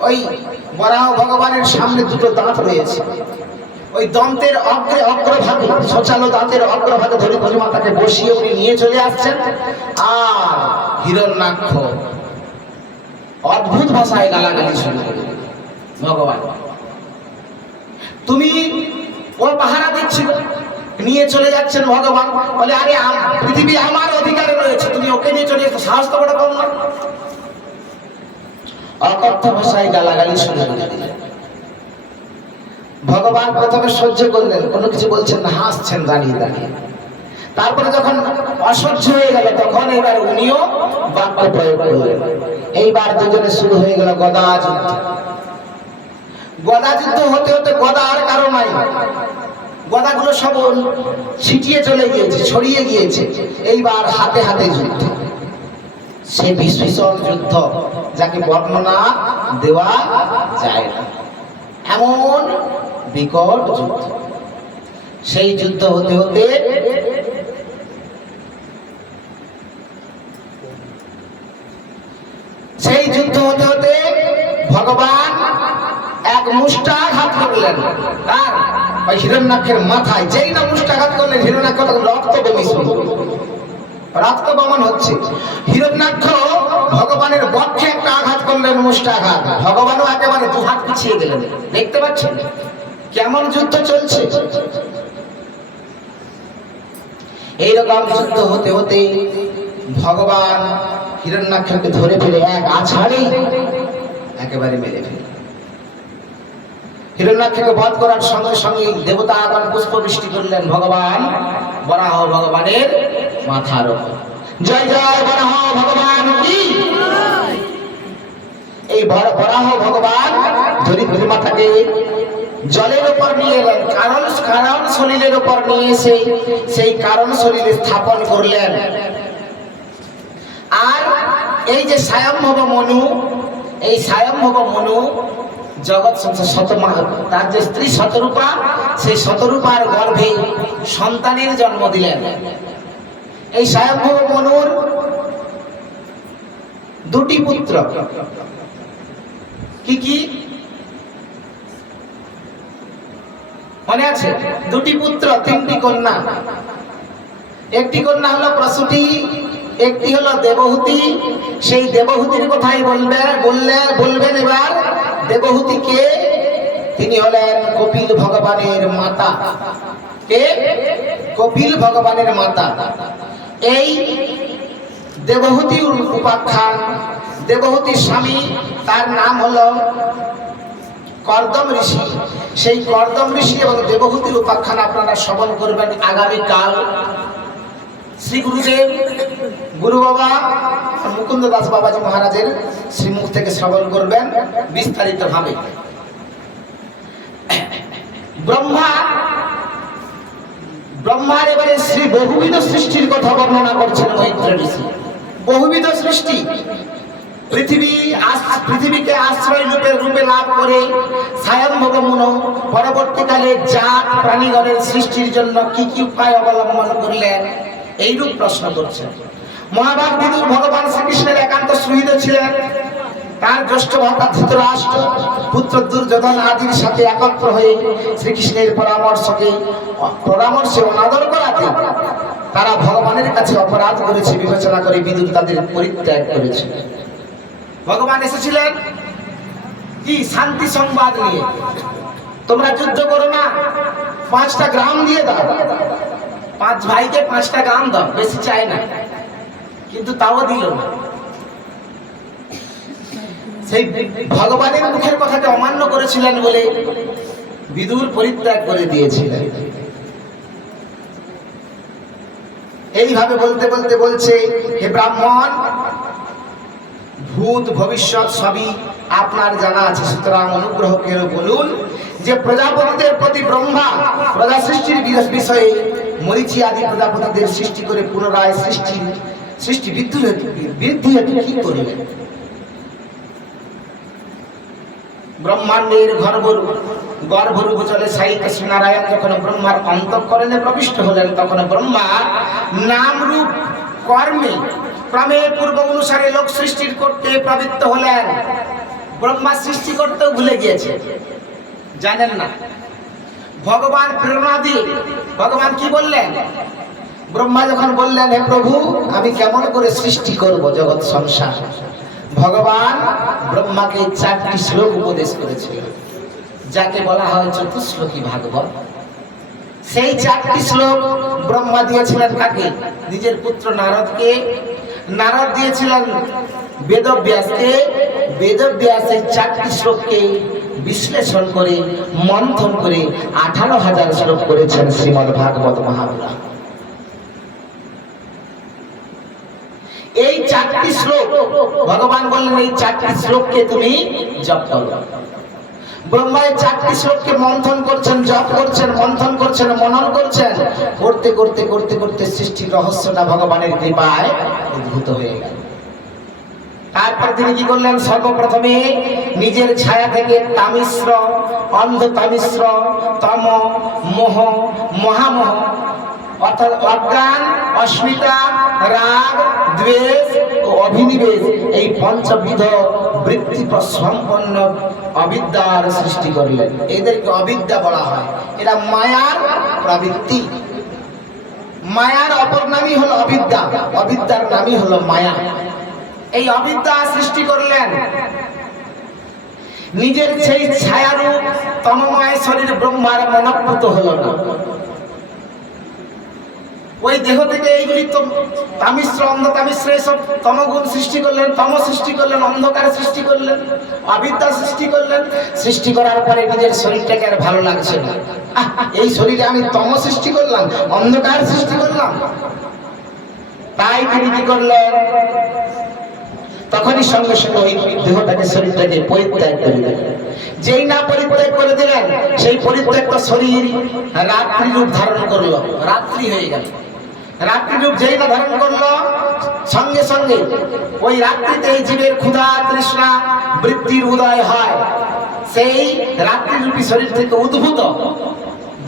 ওই বরাহ ভগবানের সামনে দুটো দাঁত রয়েছে, ওই দন্তের অগ্রভাগে, সচালো দাঁতের অগ্রভাগে ধরিত্রী মাতাকে বসিয়ে উনি নিয়ে চলে আসছেন। আর হিরণ্যাক্ষ অদ্ভুত ভাষায় গালাগালি শুরু করে, ভগবান তুমি ও পাহারা দিচ্ছিল, নিয়ে চলে যাচ্ছেন ভগবান। বলে আরে পৃথিবী আমার অধিকারে রয়েছে, তুমি ওকে নিয়ে চলে যাচ্ছ, সাহস তো বড় কম না। অকথ্য ভাষায় গালাগালি শুরু করে দিলেন। ভগবান প্রথমে সহ্য করলেন, কোনো কিছু বলছেন না, হাসছেন দাঁড়িয়ে দাঁড়িয়ে। তারপরে যখন অসহ্য হয়ে গেল তখন এবার উনিও বাক্য প্রয়োগ করলেন। এইবার দুজনে শুরু হয়ে গেল গদা যুদ্ধ। গদা যুদ্ধ হতে হতে গদা আর কারো নাই, গদাগুলো সব ছিটিয়ে চলে গিয়েছে, ছড়িয়ে গিয়েছে। এইবার হাতে হাতে যুদ্ধ, সে ভীষণ যুদ্ধ যাকে বর্ণনা দেওয়া যায় না, এমন বিকট যুদ্ধ। সেই যুদ্ধ হতে হতে ভগবান এক মুষ্টাঘাত করলেন তার ওই হিরণ্যাক্ষের মাথায়। যেই না মুষ্টাঘাত করলেন, হিরণ্যাক্ষ তখন রক্ত বমি শুরু করল, রক্ত বমন হচ্ছে। হিরণ্যাক্ষ ভগবানের বক্ষে একটা আঘাত করলেন, মুষ্টাঘাত। ভগবানও একেবারে দুহাত পিছিয়ে গেলেন। দেখতে পাচ্ছেন কেমন যুদ্ধ চলছে। এইরকম যুদ্ধ হতে হতে ভগবান হিরণ্যাক্ষকে ধরে ফেলে এক আছাড়েই একেবারে মেরে ফেলে। হিরণ্যাক্ষকে বধ করার সঙ্গে সঙ্গে দেবতা আগণ পুষ্প বৃষ্টি করলেন ভগবান বরাহ ভগবানের মাথার উপর। জয় জয় বরাহ ভগবান কি। এই বরাহ ভগবান ধরিত্রীর মাথাকে জলের উপর নিয়ে এলেন, কারণ সলিলের উপর নিয়ে এসে সেই কারণ সলিলে স্থাপন করলেন। আর এই যে স্বয়ম্ভব মনু, এই স্বয়ম্ভব মনু জগৎ সংসার তার যে স্ত্রী শতরূপা, সেই শতরূপার গর্ভে সন্তানের জন্ম দিলেন। এই স্বয়ম্ভব মনুর দুটি পুত্র, কি কি মনে আছে? দুটি পুত্র, তিনটি কন্যা। একটি কন্যা হলো প্রসূতি, একটি হলো দেবহূতি। সেই দেবহূতির কথাই বলবেন এবার। দেবহূতিকে তিনি হলেন কপিল ভগবানের মাতা। কে? কপিল ভগবানের মাতা। এই দেবহূতির উপাখ্যান, দেবহূতির স্বামী, তার নাম হলো কর্দম ঋষি। সেই কর্দম ঋষি এবং দেবহূতির উপাখ্যান আপনারা শ্রবণ করবেন আগামীকাল। শ্রী গুরুদেব গুরু বাবা মুকুন্দ দাস বাবাজি মহারাজের শ্রীমুখ থেকে শ্রবণ করবেন বিস্তারিত ভাবে। ব্রহ্মার এবারে শ্রী বহুবিধ সৃষ্টির কথা বর্ণনা করছেন মৈত্র ঋষি। বহুবিধ সৃষ্টি, পৃথিবীকে আশ্রয় রূপে লাভ করে স্বয়ম্ভব মনু পরবর্তীকালে জাত প্রাণীগণের সৃষ্টির জন্য কি কি উপায় অবলম্বন করলেন, এইরূপ প্রশ্ন করছেন। মহাভারত বিদুর ভগবান শ্রীকৃষ্ণের একান্ত সুহৃদ ছিলেন। তার জ্যেষ্ঠ ভ্রাতা ধৃতরাষ্ট্র পুত্র দুর্যোধন আদির সাথে একত্র হয়ে শ্রীকৃষ্ণের পরামর্শে অনাদর করাতে তারা ভগবানের কাছে অপরাধ করেছে বিবেচনা করে বিদুর তাদের পরিত্যাগ করেছে। ভগবান এসেছিলেন কি শান্তি সংবাদ নিয়ে, তোমরা যুদ্ধ করো না, 5টা গ্রাম দিয়ে দাও, 5 ভাইকে 5টা গ্রাম দাও, বেশি চাই না। কিন্তু তাও দিল না। সেই ভগবানের মুখের কথাকে অমান্য করেছিলেন বলে বিদুর পরিত্যাগ করে দিয়েছিলেন। এইভাবে বলতে বলতে বলছে, হে ব্রাহ্মণ, ভূত ভবিষ্যৎ সবই আপনার জানা আছে, সুতরাং অনুগ্রহ করে বলুন যে প্রজাপতিদের প্রতি ব্রহ্মা প্রজা সৃষ্টির বিষয়ে মরীচি আদি প্রজাপতিদের সৃষ্টি করে পুনরায় সৃষ্টি বৃদ্ধি হেতু কি করলেন? ব্রহ্মাণ্ডের গর্ভরূপ জলে সাহিত্য শ্রীনারায়ণ যখন ব্রহ্মার অন্তঃকরণে প্রবিষ্ট হলেন, তখন ব্রহ্মা নাম রূপ কর্মে ক্রমে পূর্ব অনুসারে লোক সৃষ্টির করতে প্রবৃত্ত হলেন। ব্রহ্মা সৃষ্টি করতেও ভুলে গিয়েছে, জানেন না। ভগবান প্রেরণা দিয়ে ভগবান কি বললেন? ব্রহ্মা যখন বললেন, হে প্রভু, আমি কেমন করে সৃষ্টি করব জগৎ সংসার, ভগবান ব্রহ্মাকে 4টি শ্লোক উপদেশ করেছিলেন, যাকে বলা হয় চতুশ্লোকী ভাগবত। সেই 4টি শ্লোক ব্রহ্মা দিয়েছিলেন কাকে? নিজের পুত্র নারদকে। নারদ দিয়েছিলেন বেদব্যাসকে। বেদব্যাস এই 4টি শ্লোককে বিশ্লেষণ করে মন্থন করে 18,000 শ্লোক করেছেন শ্রীমদ্ ভাগবত মহাপুরাণ। এই 4টি শ্লোক ভগবান বললেন, এই 4টি শ্লোককে তুমি জপ করো। ব্রহ্মা এই 4টি শ্লোককে মন্থন করছেন, জপ করছেন, মন্থন করছেন, মনন করছেন। করতে করতে করতে করতে সৃষ্টির রহস্যটা ভগবানের কৃপায় উদ্ভূত হয়ে গেল। তারপর তিনি কি করলেন? সর্বপ্রথমে নিজের ছায়া থেকে তামিশ্র, অন্ধ তামিশ্র, তম, মোহ, মহামোহ অর্থাৎ অজ্ঞান, অস্মিতা, রাগ, দ্বেষ ও অভিনিবেশ, এই পঞ্চবিধ বৃত্তি সম্পন্ন অবিদ্যার সৃষ্টি করলেন। এদেরকে অবিদ্যা বলা হয়। এরা মায়ার প্রবৃত্তি। মায়ার অপর নামই হলো অবিদ্যা, অবিদ্যার নামই হলো মায়া। এই অবিদ্যা সৃষ্টি করলেন। নিজের সেই ছায়ারূপ তমময় শরীর ব্রহ্মার মনঃপূত হলো না। ওই দেহ থেকে এইগুলি তো তামিশ্র অন্ধ তামিশ্র এসব তমগুণ সৃষ্টি করলেন, তম সৃষ্টি করলেন, অন্ধকার সৃষ্টি করলেন, অবিদ্যা সৃষ্টি করলেন। সৃষ্টি করার পরে নিজের শরীরটাকে আর ভালো লাগছে না, এই শরীরে আমি তম সৃষ্টি করলাম, অন্ধকার সৃষ্টি করলাম। তাই তিনি কি করলেন, তখনই সঙ্গে সঙ্গে ওই দেহটাকে শরীরটাকে পরিত্যাগ করে দিলেন। যেই না পরিত্যাগ করে দিলেন, সেই পরিত্যক্ত শরীর রাত্রি রূপ ধারণ করলো, রাত্রি হয়ে গেল। রাত্রি রূপ যেই না ধারণ করলো, সঙ্গে সঙ্গে ওই রাত্রিতে এই জীবের ক্ষুধা তৃষ্ণা বৃত্তির উদয় হয়। সেই রাত্রি রূপী শরীর থেকে উদ্ভূত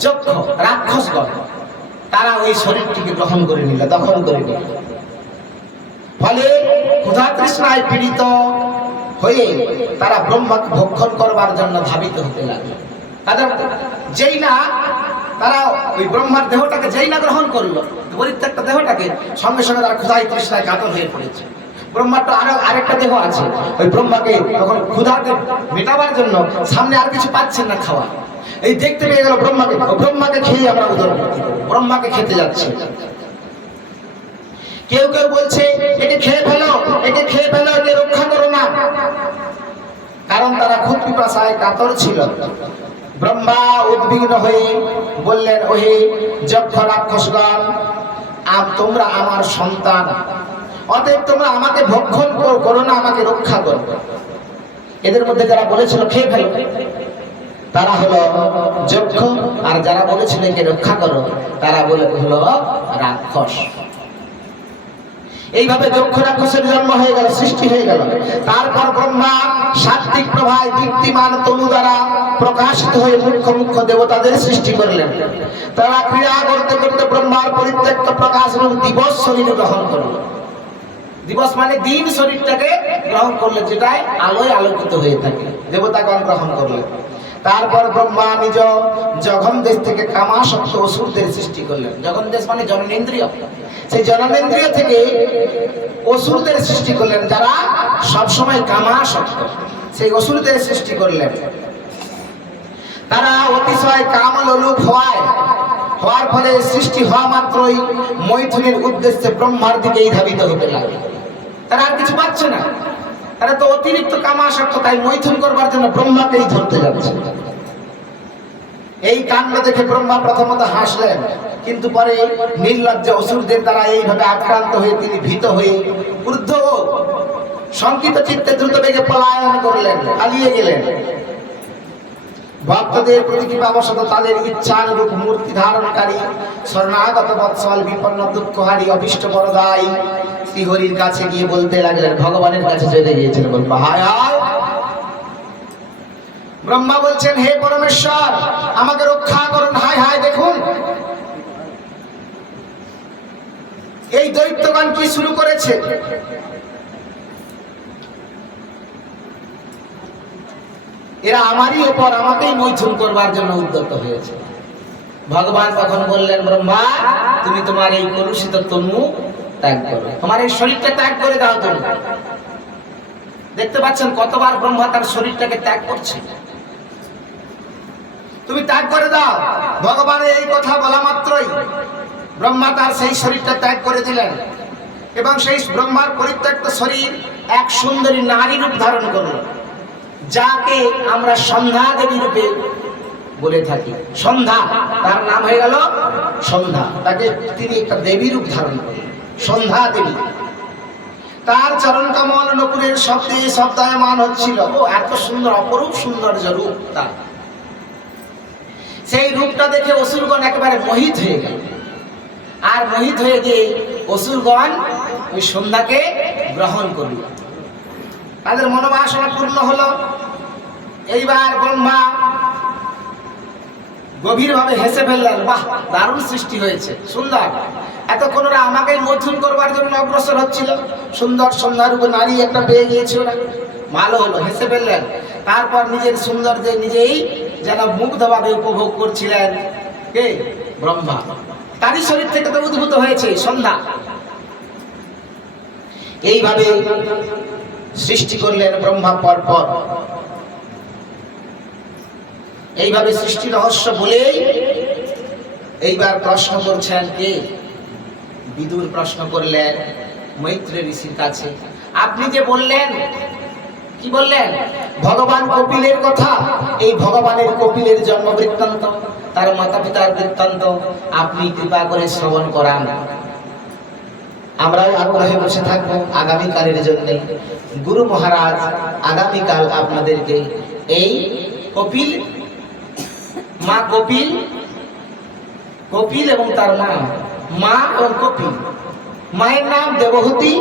যক্ষ রাক্ষসগণ তারা ওই শরীরটিকে গ্রহণ করে নিল, দখল করে নিল। ফলে ক্ষুধা তৃষ্ণায় পীড়িত হয়ে তারা ব্রহ্মাকে ভক্ষণ করবার জন্য ধাবিত হতে লাগলো। তাদের যেই না তারা ওই ব্রহ্মার দেহটাকে যেই না গ্রহণ করলো, পরিত্যক্ত দেহটাকে, সঙ্গে সঙ্গে তারা ক্ষুধায় তৃষ্ণায় কাতর হয়ে পড়েছে। ব্রহ্মার তো আরেকটা দেহ আছে, ওই ব্রহ্মাকে তখন ক্ষুধাকে মেটাবার জন্য সামনে আর কিছু পাচ্ছেন না খাওয়া, এই দেখতে পেয়ে গেল ব্রহ্মাকে খেয়ে আমরা উদরপূর্তি করব, ব্রহ্মাকে খেতে যাচ্ছে। কেউ কেউ বলছে একে খেয়ে ফেলো, একে খেয়ে ফেলো, একে রক্ষা করো না, কারণ তারা খুব পিপাসায় কাতর ছিল। ব্রহ্মা উদ্বিগ্ন হয়ে বললেন, ওহে যক্ষ রাক্ষসগণ, তোমরা আমার সন্তান, অতএব তোমরা আমাকে ভক্ষণ করো না, আমাকে রক্ষা করো। এদের মধ্যে যারা বলেছিল খেয়ে ফেলো তারা হলো যক্ষ, আর যারা বলেছিল একে রক্ষা করো তারা হলো রাক্ষস। এইভাবে যক্ষ রাক্ষসের জন্ম হয়ে গেল, সৃষ্টি হয়ে গেল। তারপর ব্রহ্মা সাত্বিক প্রভায় দীপ্তিমান তনু দ্বারা প্রকাশিত হয়ে মুখ্য মুখ্য দেবতাদের সৃষ্টি করলেন। তারা ক্রিয়া করতে করতে ব্রহ্মার পরিত্যক্ত প্রকাশ এবং দিবস শরীর গ্রহণ করল। দিবস মানে দিন শরীরটাকে গ্রহণ করলে, যেটাই আলোয় আলোকিত হয়ে থাকে, দেবতাগণ গ্রহণ করলেন। তারপর ব্রহ্মা নিজ জঘন দেশ থেকে কামাসক্ত অসুরদের সৃষ্টি করলেন। জঘন দেশ মানে জননেন্দ্রিয়, সেই জননেন্দ্রিয় থেকে অসুরদের সৃষ্টি করলেন, যারা সবসময় কামাসক্ত, সেই অসুরদের সৃষ্টি করলেন। তারা অতিশয় কামলোলুপ হওয়ার ফলে সৃষ্টি হওয়া মাত্রই মৈথুনের উদ্দেশ্যে ব্রহ্মার দিকেই ধাবিত হতে লাগে। তারা আর কিছু পাচ্ছে না, তারা তো অতিরিক্ত কামাসক্ত, তাই মৈথুন করবার জন্য ব্রহ্মাকেই ধরতে যাচ্ছে। এই কাণ্ড দেখে ব্রহ্মা প্রথমত হাসলেন, কিন্তু পরে নির্লজ্জ অসুরদের দ্বারা এইভাবে আক্রান্ত হয়ে তিনি ভীত হয়ে ক্রুদ্ধ ও শঙ্কিত চিত্তে দ্রুত বেগে পলায়ন করলেন, পালিয়ে গেলেন। ভক্তদের প্রতি কৃপাবশত তাদের ইচ্ছানুরূপ মূর্তি ধারণকারী শরণাগত বৎসল বিপন্ন দুঃখহারী অভিষ্ট বরদায়ী শ্রীহরির কাছে গিয়ে বলতে লাগলেন, ভগবানের কাছে চলে গিয়েছিলেন, বলবো হায় হায়। ব্রহ্মা বলছেন, হে পরমেশ্বর, আমাকে রক্ষা করুন, হায় হায় দেখুন এই দৈত্যগণ কি শুরু করেছে। এরা আমারই ওপর, আমাকেই মৈথুন করবার জন্য উদ্যত হয়েছে। ভগবান তখন বললেন, ব্রহ্মা তুমি তোমার এই কলুষিত তনু ত্যাগ করো, তোমার এই শরীরটা ত্যাগ করে দাও। তুমি দেখতে পাচ্ছেন কতবার ব্রহ্মা তার শরীরটাকে ত্যাগ করছে, তুমি ত্যাগ করে দাও। ভগবানের এই কথা বলা মাত্রই ব্রহ্মা তার সেই শরীরটা ত্যাগ করে দিলেন, এবং সেই ব্রহ্মার পরিত্যক্ত শরীর এক সুন্দরী নারী রূপ ধারণ করল, যাকে আমরা সন্ধ্যা দেবী রূপে বলে থাকি। সন্ধ্যা, তার নাম হয়ে গেল সন্ধ্যা, তাকে তিনি একটা দেবী রূপ ধারণ করলেন, সন্ধ্যা দেবী। তার চরণ কমল নকুলের শব্দে শব্দায়মান হচ্ছিল। ও এত সুন্দর, অপরূপ সৌন্দর্য রূপ তার। সেই রূপটা দেখে অসুরগণ একেবারে মোহিত হয়ে গেল, আর মোহিত হয়ে গিয়ে অসুরগণ ওই সন্ধ্যাকে গ্রহণ করল, তাদের মনোবাসনা পূর্ণ হলো। এইবার ব্রহ্মা গভীরভাবে হেসে ফেললেন, বাহ দারুণ সৃষ্টি হয়েছে, সুন্দর। এতক্ষণ ওরা আমাকেই মৈথুন করবার জন্য অগ্রসর হচ্ছিল, সুন্দর সন্ধ্যার উপর নারী একটা পেয়ে গিয়েছে, ওরা ভালো হলো, হেসে ফেললেন। তারপর নিজের সৌন্দর্যে নিজেই যেন মুগ্ধভাবে উপভোগ করছিলেন কে, ব্রহ্মা। তারই শরীর থেকে তো উদ্ভূত হয়েছে সন্ধ্যা। এইভাবে সৃষ্টি করলেন ব্রহ্মা পরপর। এইভাবে সৃষ্টি রহস্য বলেই এইবার প্রশ্ন করছেন কে, বিদুর প্রশ্ন করলেন মৈত্র ঋষির কাছে, আপনি যে বললেন, কি বললেন? ভগবান কপিলের কথা। এই ভগবানের কপিলের জন্ম বৃত্তান্ত, তার মাতা পিতার বৃত্তান্ত আপনি কৃপা করে শ্রবণ করান। আমরাও আগ্রহে বসে থাকবো আগামীকালের জন্য। গুরু মহারাজ আগামীকাল আপনাদেরকে এই কপিল, মা কপিল, কপিল এবং তার মা এবং কপিল, মায়ের নাম দেবহূতি,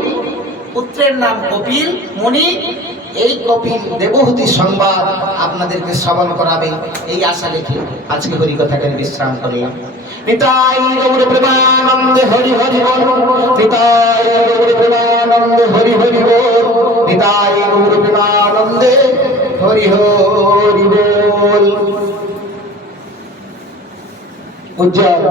পুত্রের নাম কপিল মুনি। এই কপিল দেবহূতি সংবাদ আপনাদেরকে শ্রবণ করাবে, এই আশা রেখে আজকে হরিকথাকে বিশ্রাম করলাম। নিতাই গৌর প্রেমানন্দে হরি হরি বল, নিতাই গৌর প্রেমানন্দে হরি হরি বল, নিতাই গৌর প্রেমানন্দে হরি হরি বল। উজ্জ্বল